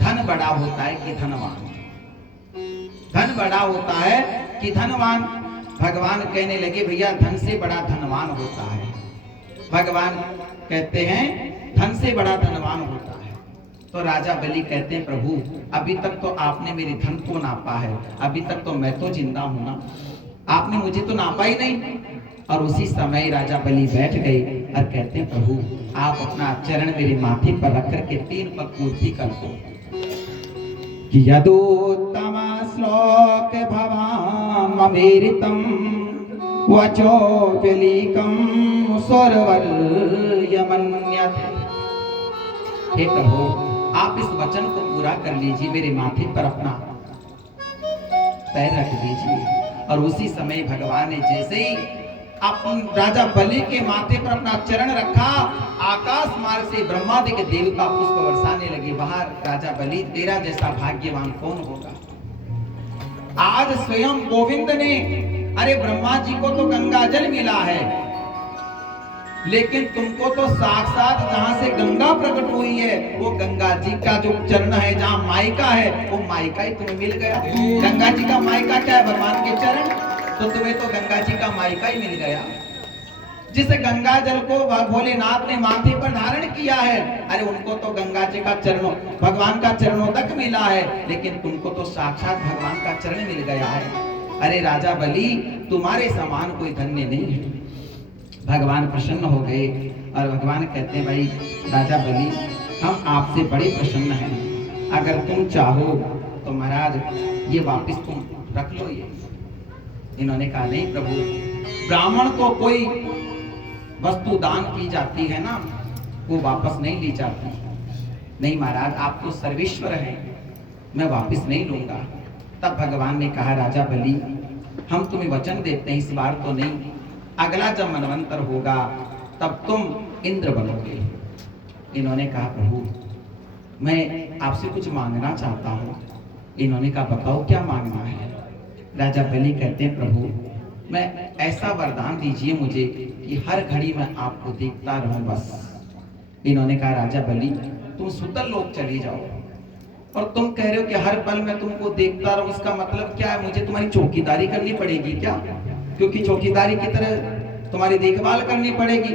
धन बड़ा होता है कि धनवान, धन बड़ा होता है कि धनवान। भगवान कहने लगे भैया धन से बड़ा धनवान होता है। भगवान कहते हैं धन से बड़ा धनवान होता है। तो राजा बलि कहते हैं प्रभु अभी तक तो आपने मेरे धन को नापा है, अभी तक तो मैं तो जिंदा हूं ना, आपने मुझे तो नापा ही नहीं। और उसी समय राजा बलि बैठ गए और कहते हैं प्रभु आप अपना चरण मेरे माथे पर रख करके 3 पग पूर्ति कर दो। यदोत्तम श्लोक भवान ममेरितम वचो व्यलीकम स्वरवर्यमन्यत। हे प्रभु आप इस वचन को पूरा कर लीजिए, मेरे माथे पर अपना पैर रख दीजिए और उसी समय भगवान ने जैसे ही अपन राजा बलि के माथे पर अपना चरण रखा, आकाश मार्ग से ब्रह्मादि के देवता पुष्प बरसाने लगे। बाहर राजा बलि, तेरा जैसा भाग्यवान कौन होगा। आज स्वयं गोविंद ने, अरे ब्रह्मा जी को तो गंगा जल मिला है, लेकिन तुमको तो साक्षात जहां से गंगा प्रकट हुई है वो गंगा जी का जो चरण है, जहां मायका है वो मायका ही तुम्हें मिल गया। गंगा जी का मायका क्या है? भगवान के चरण। तो तुम्हें तो गंगा जी का मायका ही मिल गया। जिस गंगा जल को भोलेनाथ ने माथे पर धारण किया है, अरे उनको तो गंगा जी का चरणों, भगवान का चरणों तक मिला है, लेकिन तुमको तो साक्षात भगवान का चरण मिल गया है। अरे राजा बलि, तुम्हारे समान कोई धन्य नहीं है। भगवान प्रसन्न हो गए और भगवान कहते हैं, भाई राजा बलि, हम आपसे बड़े प्रसन्न हैं। अगर तुम चाहो तो महाराज ये वापस तुम रख लो। ये इन्होंने कहा, नहीं प्रभु, ब्राह्मण को कोई वस्तु दान की जाती है ना, वो वापस नहीं ली जाती। नहीं महाराज, आप तो सर्वेश्वर हैं, मैं वापस नहीं लूंगा। तब भगवान ने कहा, राजा बलि, हम तुम्हें वचन देते हैं, इस बार तो नहीं, अगला जब मनवंतर होगा तब तुम इंद्र बनोगे। इन्होंने कहा, प्रभु मैं आपसे कुछ मांगना चाहता हूँ। इन्होंने कहा, बताओ क्या मांगना है। राजा बलि कहते हैं, प्रभु मैं ऐसा वरदान दीजिए मुझे कि हर घड़ी मैं आपको देखता रहूं बस। इन्होंने कहा, राजा बलि, तुम सुतल लोक चले जाओ, और तुम कह रहे हो कि हर पल मैं तुमको देखता रहूं, इसका मतलब क्या है? मुझे तुम्हारी चौकीदारी करनी पड़ेगी क्या? क्योंकि चौकीदारी की तरह तुम्हारी देखभाल करनी पड़ेगी।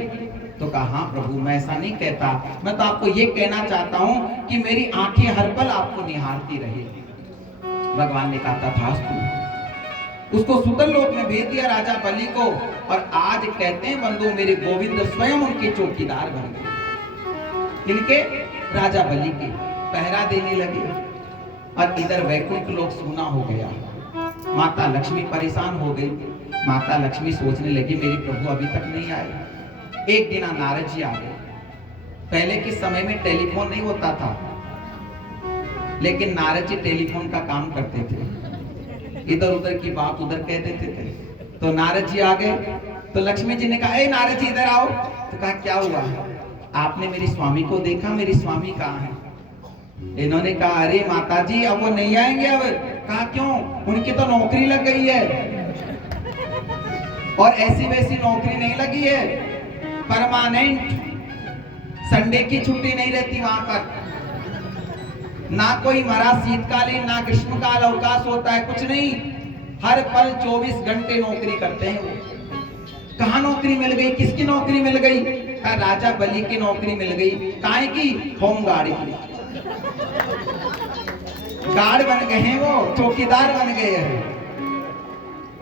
तो कहा, हाँ प्रभु, मैं ऐसा नहीं कहता, मैं तो आपको ये कहना चाहता हूँ कि मेरी आंखें हर पल आपको निहारती रहे। भगवान ने कहा, तथास्तु। उसको सुतल लोक में भेज दिया राजा बलि को, और आज कहते हैं बंधु, मेरे गोविंद स्वयं उनके चौकीदार बन गए। इनके राजा बलि के पहरा देने लगे, और इधर वैकुंठ लोक सूना हो गया। माता लक्ष्मी परेशान हो गई। माता लक्ष्मी सोचने लगी, मेरे प्रभु अभी तक नहीं आए। एक दिन नारद जी आ गए। पहले के समय में टेलीफोन नहीं होता था, लेकिन नारद जी टेलीफोन का काम करते थे, इधर उधर की बात उधर कह देते थे। तो नारद जी आ गए, तो लक्ष्मी जी ने कहा, ए नारद जी इधर आओ। तो कहा, क्या हुआ? आपने मेरी स्वामी को देखा? मेरी स्वामी कहाँ है? इन्होंने कहा, अरे माता जी, अब वो नहीं आएंगे। अब कहा, क्यों? उनकी तो नौकरी लग गई है, और ऐसी वैसी नौकरी नहीं लगी है, परमानेंट। संडे की छुट्टी नहीं रहती वहां पर, ना कोई मरा शीतकालीन ना ग्रीष्मकाल अवकाश होता है, कुछ नहीं। हर पल 24 घंटे नौकरी करते हैं वो। कहाँ नौकरी मिल गई? किसकी नौकरी मिल गई? कहा, राजा बलि की नौकरी मिल गई। काहे की? होम गार्ड की। गार्ड बन गए हैं वो, चौकीदार बन गए हैं।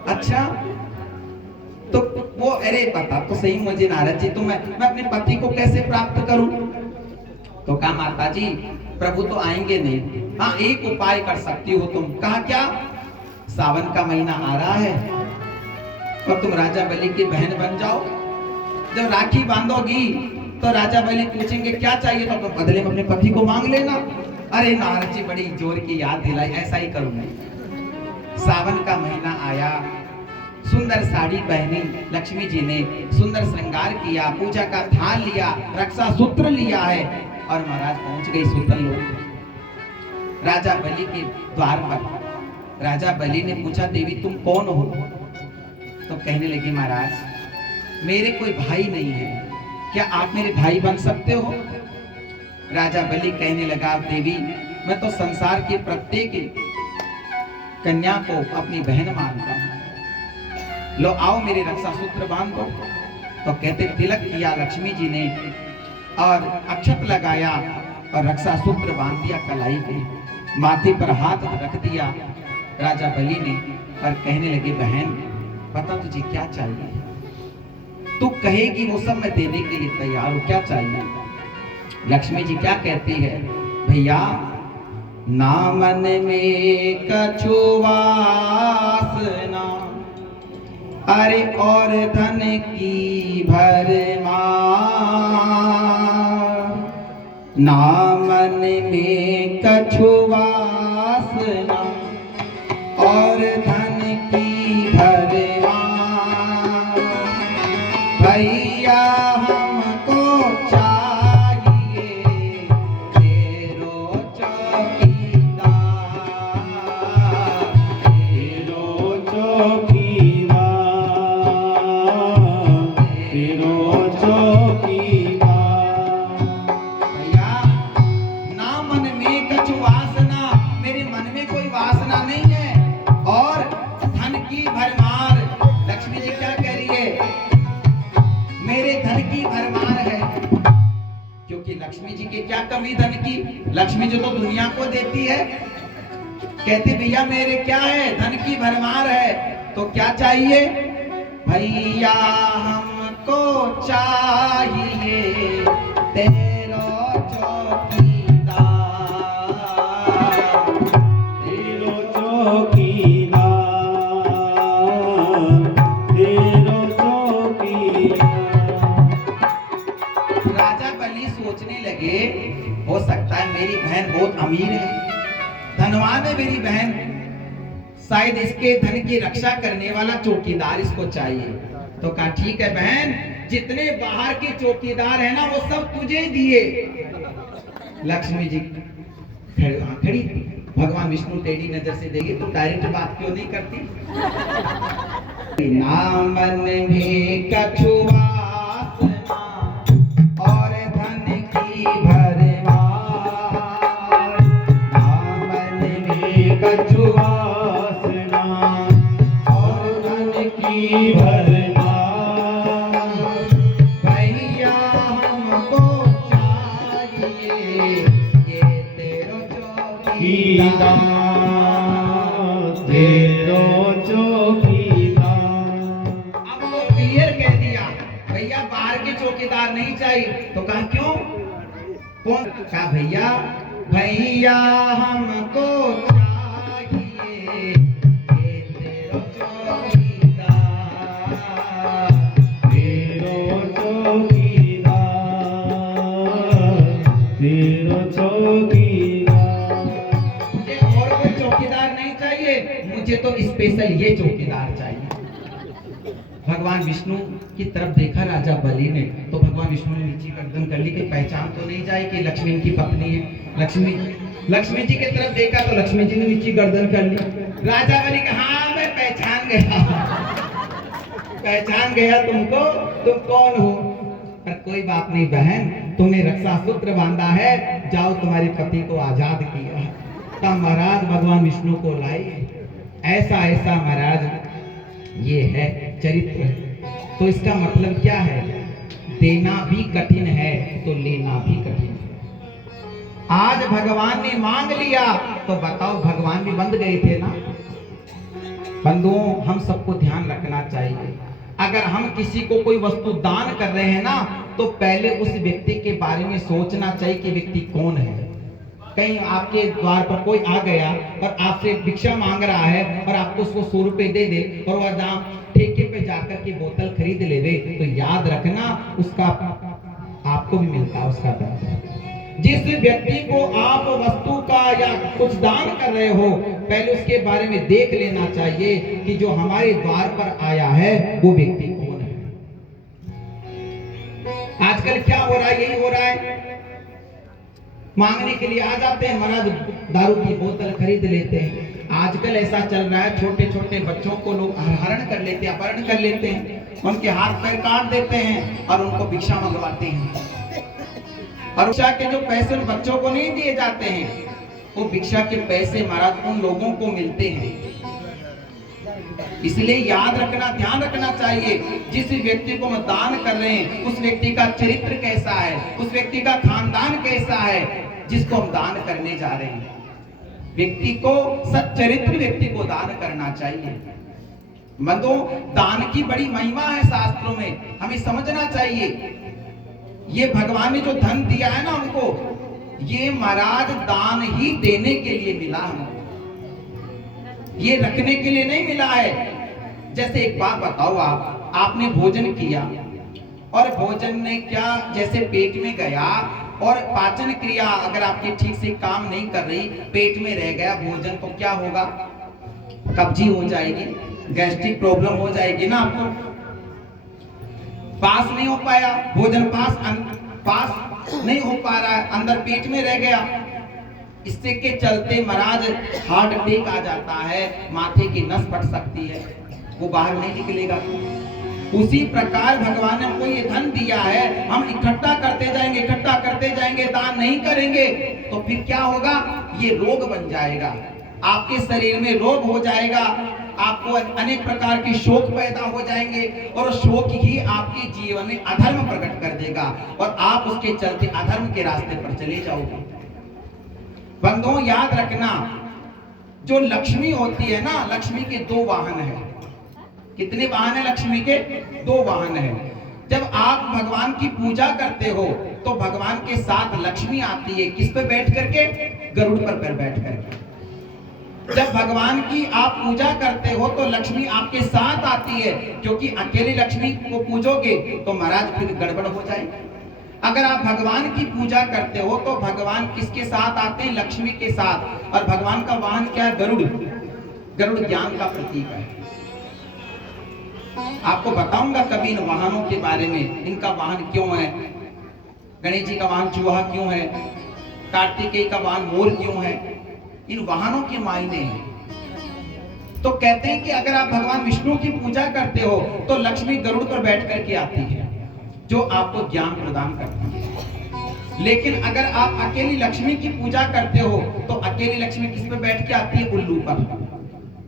अच्छा, तो वो, अरे बता तो सही मुझे नारद जी, तो मैं अपने पति को कैसे प्राप्त करूं? तो कहा, माता जी, प्रभु तो आएंगे नहीं। हाँ, एक उपाय कर सकती हो तुम। कहा, क्या? सावन का महीना आ रहा है, और तुम राजा बलि की बहन बन जाओ। जब राखी बांधोगी तो राजा बलि पूछेंगे क्या चाहिए, तो तुम बदले में अपने पति को मांग लेना। अरे नारद जी, बड़ी जोर की याद दिलाई, ऐसा ही करूंगा। सावन का महीना आया, सुंदर साड़ी पहनी लक्ष्मी जी ने, सुंदर श्रृंगार किया, पूजा का थाल लिया, रक्षा सूत्र लिया है, और महाराज पहुंच गई सुतल लोक। राजा बलि के द्वार पर राजा बलि ने पूछा, देवी तुम कौन हो? तो कहने लगी, महाराज मेरे कोई भाई नहीं है, क्या आप मेरे भाई बन सकते हो? राजा बलि कहने लगा, देवी मैं तो संसार की प्रत्येक कन्या को अपनी बहन मानता हूं, लो आओ मेरे रक्षा सूत्र बांध दो। तो कहते, तिलक किया लक्ष्मी जी ने, और अक्षत लगाया, और रक्षा सूत्र बांध दिया कलाई पे, माथे पर हाथ रख दिया राजा बलि ने, और कहने लगे, बहन बता तुझे क्या चाहिए? तू कहेगी वो सब मैं देने के लिए तैयार हूं, क्या चाहिए? लक्ष्मी जी क्या कहती है, भैया ना मन में कछु वासना, अरे और धन की भरमार, ना मन में कछु वासना और धन की भरमार, लक्ष्मी जी तो दुनिया को देती है। कहते भैया मेरे क्या है, धन की भरमार है, तो क्या चाहिए भैया, हमको चाहिए तेरा चौकीदार, तेरो चौकीदार, तेरो चौकीदार। राजा बलि सोचने लगे, हो सकता है मेरी बहन बहुत अमीर है, धनवान है मेरी बहन, शायद इसके धन की रक्षा करने वाला चौकीदार इसको चाहिए। तो कहा ठीक है बहन, जितने बाहर के चौकीदार है ना वो सब तुझे दिए। लक्ष्मी जी खड़ी, भगवान विष्णु टेढ़ी नजर से देखे तो डायरेक्ट बात क्यों नहीं करती। नामन में कछुआस और धन की भरमार, नामन में कछुआसना और धन की भरमार, भैया हमको चाहिए ये तेरो चौकीदार, तेरो चौकीदार। अब वो क्लियर कह दिया भैया बाहर के चौकीदार नहीं चाहिए। तो कहा क्यों, कौन, कहा भैया भैया हमको चाहिए ये तेरो चौकीदार, तेरो चौकीदार, तेरो चौकीदार। मुझे और कोई चौकीदार नहीं चाहिए, मुझे तो स्पेशल ये चौकीदार चाहिए। भगवान विष्णु की तरफ देखा राजा बलि ने, तो भगवान विष्णु ने नीची गर्दन कर ली कि पहचान तो नहीं जाए कि लक्ष्मी इनकी पत्नी है। लक्ष्मी जी की तरफ देखा तो लक्ष्मी जी ने नीची गर्दन कर ली। राजा बलि कहा हाँ मैं पहचान गया, पहचान गया तुमको, तुम कौन हो। पर कोई बात नहीं बहन, तुमने रक्षा सूत्र बांधा है, जाओ तुम्हारे पति को आजाद किया। तब महाराज भगवान विष्णु को लाए। ऐसा ऐसा महाराज ये है चरित्र। तो इसका मतलब क्या है, देना भी कठिन है तो लेना भी कठिन है। आज भगवान ने मांग लिया तो बताओ भगवान भी बंद गए थे ना। बंधुओं हम सबको ध्यान रखना चाहिए, अगर हम किसी को कोई वस्तु दान कर रहे हैं ना, तो पहले उस व्यक्ति के बारे में सोचना चाहिए कि व्यक्ति कौन है। कहीं आपके द्वार पर कोई आ गया और आपसे भिक्षा मांग रहा है और आपको उसको 100 रुपए दे दे और वह दाम ठेके पे जाकर के बोतल खरीद लेवे, तो याद रखना उसका आपको भी मिलता है उसका दाम। जिस व्यक्ति को आप वस्तु का या कुछ दान कर रहे हो, पहले उसके बारे में देख लेना चाहिए कि जो हमारे द्वार पर आया है वो व्यक्ति कौन है। आजकल क्या हो रहा है, यही हो रहा है, मांगने के लिए आ जाते हैं, महाराज दारू की बोतल खरीद लेते हैं। आजकल ऐसा चल रहा है, छोटे छोटे बच्चों को लोग हरण कर लेते हैं, अपहरण कर लेते हैं, उनके हाथ पैर काट देते हैं और उनको भिक्षा मंगवाते हैं। और भिक्षा के जो पैसे उन बच्चों को नहीं दिए जाते हैं, वो भिक्षा के पैसे महाराज उन लोगों को मिलते हैं। इसलिए याद रखना, ध्यान रखना चाहिए, जिस व्यक्ति को हम दान कर रहे हैं उस व्यक्ति का चरित्र कैसा है, उस व्यक्ति का खानदान कैसा है, जिसको हम दान करने जा रहे हैं। व्यक्ति को सच्चरित्र व्यक्ति को दान करना चाहिए। बंधुओं दान की बड़ी महिमा है शास्त्रों में, हमें समझना चाहिए। ये भगवान ने जो धन दिया है ना हमको, ये महाराज दान ही देने के लिए मिला हमको, ये रखने के लिए नहीं मिला है। जैसे एक बात बताओ, आपने भोजन किया और भोजन ने क्या, जैसे पेट में गया और पाचन क्रिया अगर आपकी ठीक से काम नहीं कर रही, पेट में रह गया भोजन, तो क्या होगा, कब्जी हो जाएगी, गैस्ट्रिक प्रॉब्लम हो जाएगी ना आपको। पास नहीं हो पाया भोजन, पास नहीं हो पा रहा है, अंदर पेट में रह गया, इससे के चलते महाराज हार्ट अटैक आ जाता है, माथे की नस फट सकती है, वो बाहर नहीं निकलेगा। उसी प्रकार भगवान ने हमको ये धन दिया है, हम इकट्ठा करते जाएंगे, इकट्ठा करते जाएंगे, दान नहीं करेंगे तो फिर क्या होगा, ये रोग बन जाएगा, आपके शरीर में रोग हो जाएगा, आपको अनेक प्रकार की शोक पैदा हो जाएंगे और शोक ही आपके जीवन में अधर्म प्रकट कर देगा और आप उसके चलते अधर्म के रास्ते पर चले जाओगे। बंधुओं याद रखना, जो लक्ष्मी होती है ना, लक्ष्मी के 2 वाहन है। कितने वाहन है लक्ष्मी के? 2 वाहन है। जब आप भगवान की पूजा करते हो तो भगवान के साथ लक्ष्मी आती है। किस पे बैठ करके? गरुड़ पर बैठ करके। जब भगवान की आप पूजा करते हो तो लक्ष्मी आपके साथ आती है, क्योंकि अकेले लक्ष्मी को पूजोगे तो महाराज फिर गड़बड़ हो जाएगी। अगर आप भगवान की पूजा करते हो तो भगवान किसके साथ आते हैं? लक्ष्मी के साथ। और भगवान का वाहन क्या है? गरुड़। गरुड़ ज्ञान का प्रतीक है। आपको बताऊंगा कभी इन वाहनों के बारे में, इनका वाहन क्यों है। गणेश जी का वाहन चूहा क्यों है, कार्तिकेय का वाहन मोर क्यों है, इन वाहनों के मायने हैं। तो कहते हैं कि अगर आप भगवान विष्णु की पूजा करते हो तो लक्ष्मी गरुड़ पर बैठ करके आती है, जो आपको ज्ञान प्रदान करती है। लेकिन अगर आप अकेली लक्ष्मी की पूजा करते हो तो अकेली लक्ष्मी किस पे बैठ के आती है? उल्लू पर।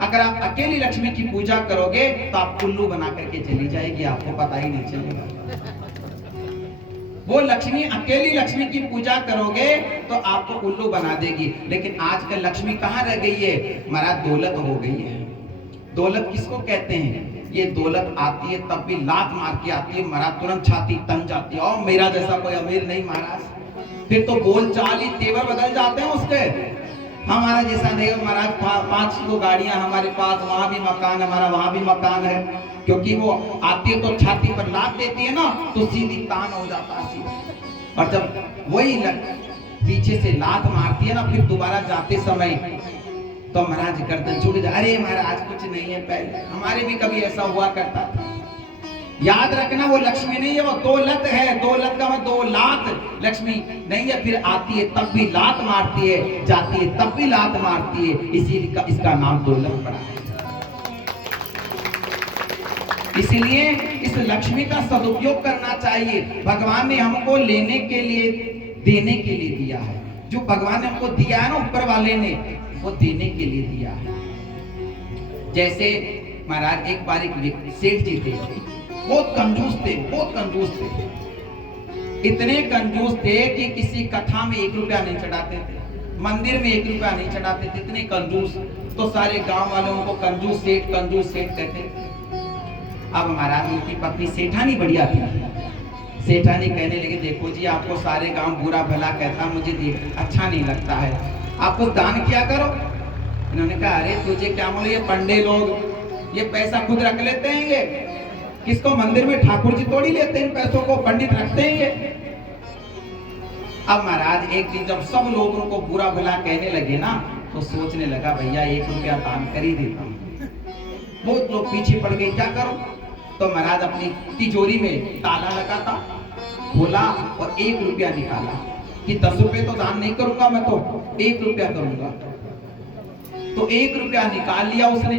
अगर आप अकेली लक्ष्मी की पूजा करोगे तो आप उल्लू बना करके चली जाएगी, आपको पता ही नहीं चलेगा। वो लक्ष्मी, अकेली लक्ष्मी की पूजा करोगे तो आपको उल्लू बना देगी। लेकिन आजकल लक्ष्मी कहाँ रह गई है? महाराज दौलत हो गई है। दौलत किसको कहते हैं? ये दौलत आती है तब भी लात मार के आती है महाराज, तुरंत छाती तन जाती है। और मेरा जैसा कोई अमीर नहीं महाराज, फिर तो बोल चाल ही तेवर बदल जाते हैं उसके। हमारा जैसा नहीं महाराज, 5 गाड़ियां हमारे पास, वहां भी मकान हमारा, वहां भी मकान है। क्योंकि वो आती है तो छाती पर लात देती है ना, तो सीधी तान हो जाता है। और जब वही पीछे से लात मारती है ना, फिर दोबारा जाते समय तो महाराज गर्दन झुक जाए। अरे महाराज कुछ नहीं है, पहले हमारे भी कभी ऐसा हुआ करता था। याद रखना, वो लक्ष्मी नहीं है, वो दौलत है। दौलत का मतलब 2 लात। लक्ष्मी नहीं है, फिर आती है तब भी लात मारती है, जाती है तब भी लात मारती है, इसीलिए इसका नाम दौलत पड़ा है। इसलिए इस लक्ष्मी का सदुपयोग करना चाहिए। भगवान ने हमको लेने के लिए, देने के लिए दिया है। जो भगवान ने हमको दिया है ना, ऊपर वाले ने, वो देने के लिए दिया है। जैसे महाराज एक बार एक सेठ जी थे, बहुत कंजूस थे, बहुत कंजूस थे। इतने कंजूस थे कि किसी कथा में 1 रुपया नहीं चढ़ाते थे, मंदिर में 1 रुपया नहीं चढ़ाते थे, इतने कंजूस। तो सारे गांव वाले उनको कंजूस सेठ कहते थे। अब महाराज उनकी पत्नी सेठानी बढ़िया थी। सेठानी कहने लगे, देखो जी आपको सारे गांव बुरा भला कहता, मुझे अच्छा नहीं लगता है, आप कुछ दान किया करो। इन्होंने कहा, अरे तुझे क्या मालूम, ये पंडे लोग ये पैसा खुद रख लेते हैं, ये किसको मंदिर में ठाकुर जी तोड़ी लेते हैं, इन पैसों को पंडित रखते हैं ये। अब महाराज एक दिन जब सब लोग उनको बुरा भला कहने लगे ना, तो सोचने लगा भैया 1 रुपया दान कर ही देता हूँ। बहुत लोग पीछे पड़ गए, क्या करो। तो महाराज अपनी तिजोरी में ताला लगा था, खोला और 1 रुपया निकाला कि 10 रुपए तो दान नहीं करूंगा मैं, तो 1 रुपया करूंगा। तो 1 रुपया निकाल लिया उसने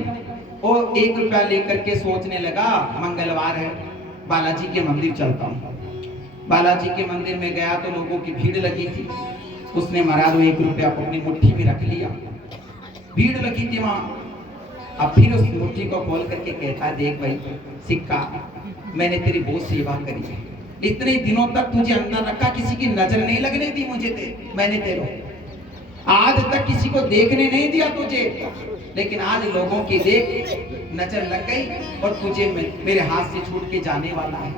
और 1 रुपया लेकर के सोचने लगा, मंगलवार है, बालाजी के मंदिर चलता हूँ। बालाजी के मंदिर में गया तो लोगों की भीड़ लगी थी। उसने महाराज 1 रुपया अपनी मुट्ठी में रख लिया, भीड़ लगी थी वहां। अब फिर उस मुट्ठी को खोल करके कहता, देख भाई सिक्का, मैंने तेरी बहुत सेवा करी है, इतने दिनों तक तुझे अंदर रखा, किसी की नजर नहीं लगने दी मुझे, मैंने तेरे आज तक किसी को देखने नहीं दिया तुझे, लेकिन आज लोगों की देख नजर लग गई और तुझे मेरे हाथ से छूट के जाने वाला है।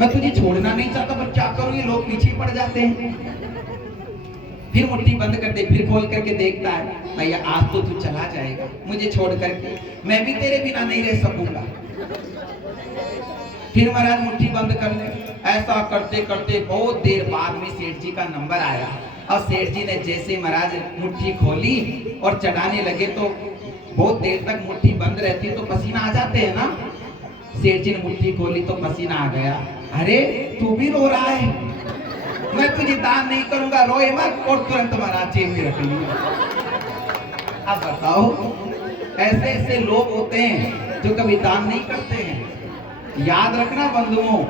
मैं तुझे छोड़ना नहीं चाहता, पर क्या करूं, ये लोग पीछे पड़ जाते हैं। फिर मुट्ठी बंद कर दे, फिर खोल करके देखता है, भैया आज तो तू चला जाएगा मुझे छोड़ करके, मैं भी तेरे बिना नहीं रह सकूंगा। फिर महाराज मुट्ठी बंद कर ले। ऐसा करते करते बहुत देर बाद में सेठ जी का नंबर आया, और सेठ जी ने जैसे महाराज मुट्ठी खोली और चढ़ाने लगे, तो बहुत देर तक मुट्ठी बंद रहती तो पसीना आ जाते हैं ना। सेठ जी ने मुट्ठी खोली तो पसीना आ गया। अरे तू भी रो रहा है, मैं तुझे दान नहीं करूंगा, रोए मत, और तुरंत महाराज जेब में रख लिया। अब बताओ, ऐसे ऐसे लोग होते हैं जो कभी दान नहीं करते हैं। याद रखना बंधुओं,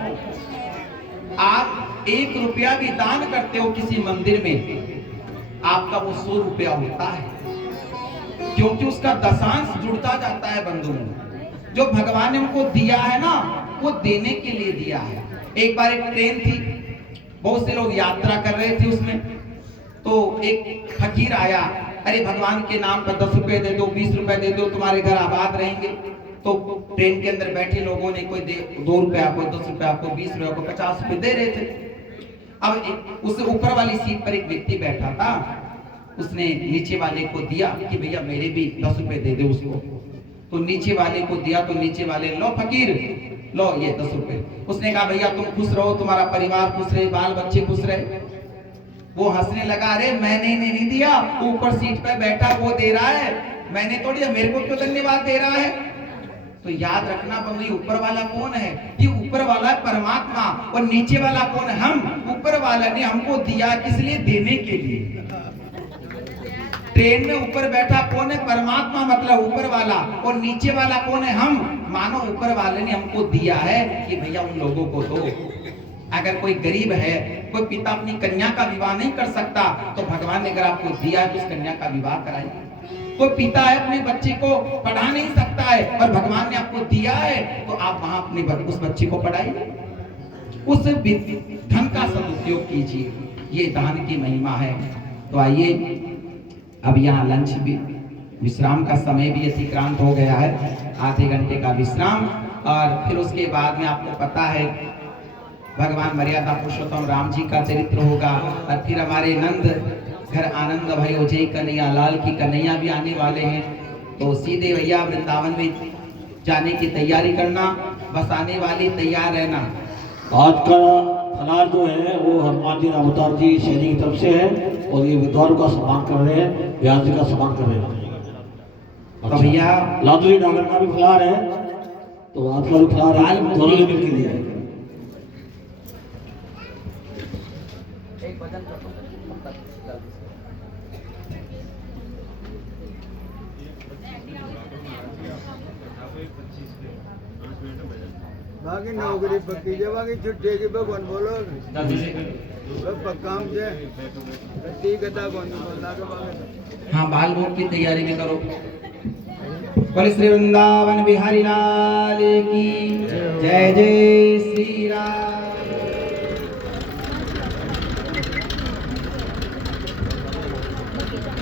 आप 1 रुपया भी दान करते हो किसी मंदिर में, आपका वो 100 रुपया होता है, क्योंकि उसका दशांश जुड़ता जाता है। बंधुओं, जो भगवान ने हमको दिया है ना, वो देने के लिए दिया है। एक बार एक ट्रेन थी, बहुत से लोग यात्रा कर रहे थे उसमें, तो एक फकीर आया, अरे भगवान के नाम पर 10 रुपए दे दो, 20 रुपए दे दो, तुम्हारे घर आबाद रहेंगे। तो ट्रेन के अंदर बैठे लोगों ने कोई 2 रुपए आपको, 10 रुपए आपको, 20 रुपए आपको, 50 रुपए दे रहे थे। अब उससे ऊपर वाली सीट पर एक व्यक्ति बैठा था, उसने नीचे वाले को दिया कि भैया मेरे भी 10 रुपए दे दे उसको। तो नीचे वाले को दिया, तो नीचे वाले, लो फकीर लो ये 10 रुपए। उसने कहा भैया तुम खुश रहो, तुम्हारा परिवार खुश रहे, बाल बच्चे खुश रहे। वो हंसने लगा, अरे मैंने नहीं दिया, ऊपर सीट पे बैठा वो दे रहा है, मैंने तो दिया, मेरे को क्यों धन्यवाद दे रहा है। तो याद रखना बंधु, ये ऊपर वाला कौन है? ये ऊपर वाला है परमात्मा, और नीचे वाला कौन है? हम। ऊपर वाला ने हमको दिया किस लिए? देने के लिए। ट्रेन में ऊपर बैठा कौन है? परमात्मा, मतलब ऊपर वाला, और नीचे वाला कौन है? हम। मानो ऊपर वाले ने हमको दिया है कि भैया उन लोगों को दो। अगर कोई गरीब है, कोई पिता अपनी कन्या का विवाह नहीं कर सकता, तो भगवान ने अगर आपको दिया है तो उस कन्या का विवाह कराइए। कोई पिता है अपने बच्चे को पढ़ा नहीं सकता है, और भगवान ने आपको दिया है, तो आप वहां अपने उस बच्चे को पढ़ाइए, उस धन का सदुपयोग कीजिए। ये दान की महिमा है। तो आइए, अब यहाँ लंच भी, विश्राम का समय भी अतिक्रांत हो गया है, आधे घंटे का विश्राम, और फिर उसके बाद में आपको पता है भगवान मर्यादा पुरुषोत्तम राम जी का चरित्र होगा, और फिर हमारे नंद घर आनंद भाई ओझे कन्हैया लाल की कन्हैया भी आने वाले हैं। तो सीधे भैया वृंदावन में जाने की तैयारी करना, बस आने वाली तैयार रहना। आज का फलार जो है वो हनुमान जी अवतार जी सैनी की तरफ से है, और ये विद्वानों का सम्मान कर रहे हैं, व्यास जी का सम्मान कर रहे हैं। तो भैया लादुरी डागर का भी फलार है, तो आज का भी फलार है, दोनों ने मिलकर दिया है। बाकी नौकरी पक्की है, बाकी छुट्टी की भगवान बोलो काम से ठीक है, कौन बोलना के बाकी। हाँ, बाल भोग की तैयारी भी करो। बोले श्री वृंदावन बिहारी लाल की जय। जय श्री राम।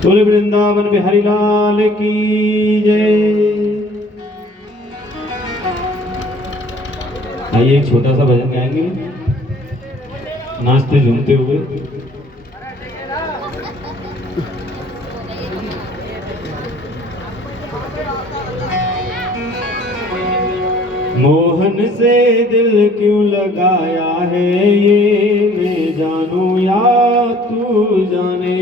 बोले वृंदावन बिहारी लाल की जय। आइए, एक छोटा सा भजन गाएंगे, नाचते झूमते हुए। मोहन से दिल क्यों लगाया है, ये मैं जानूं या तू जाने।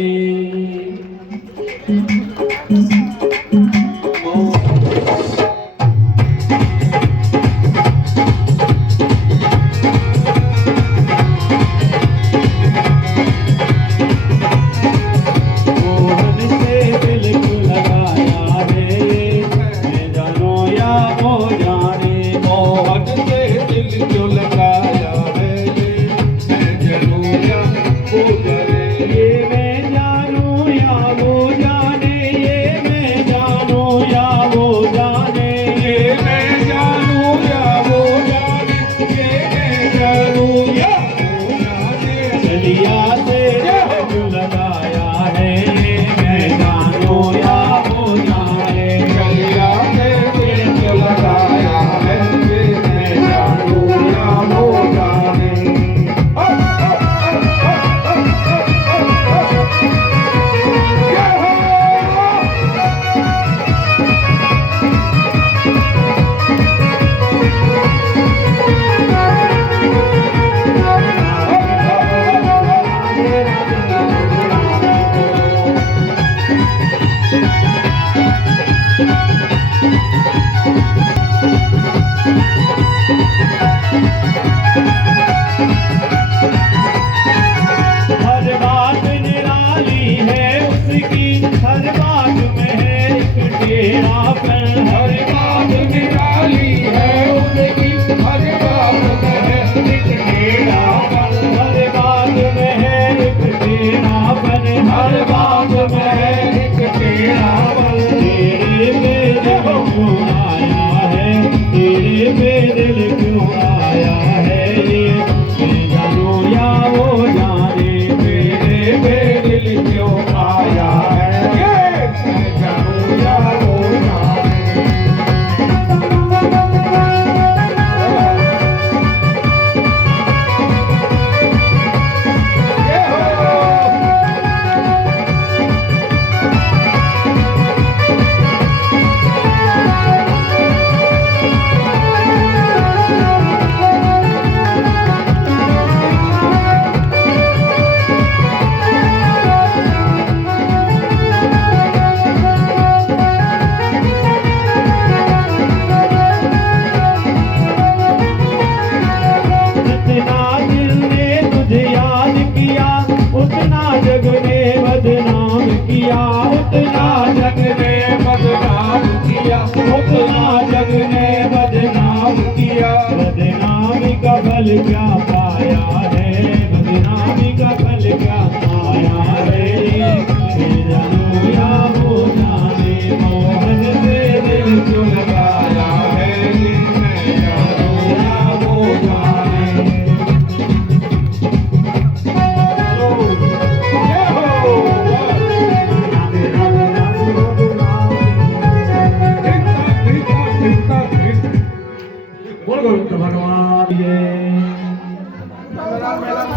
दिल उतना जग ने बदनाम किया, उतना जग ने बदनाम किया। बदनामी का फल क्या पाया है, बदनामी का फल क्या पाया है। जानू या वो जाने मोहन से दिल चुराया है, मैं जानू या वो जाने। बोल गोविंद भगवान ये मेला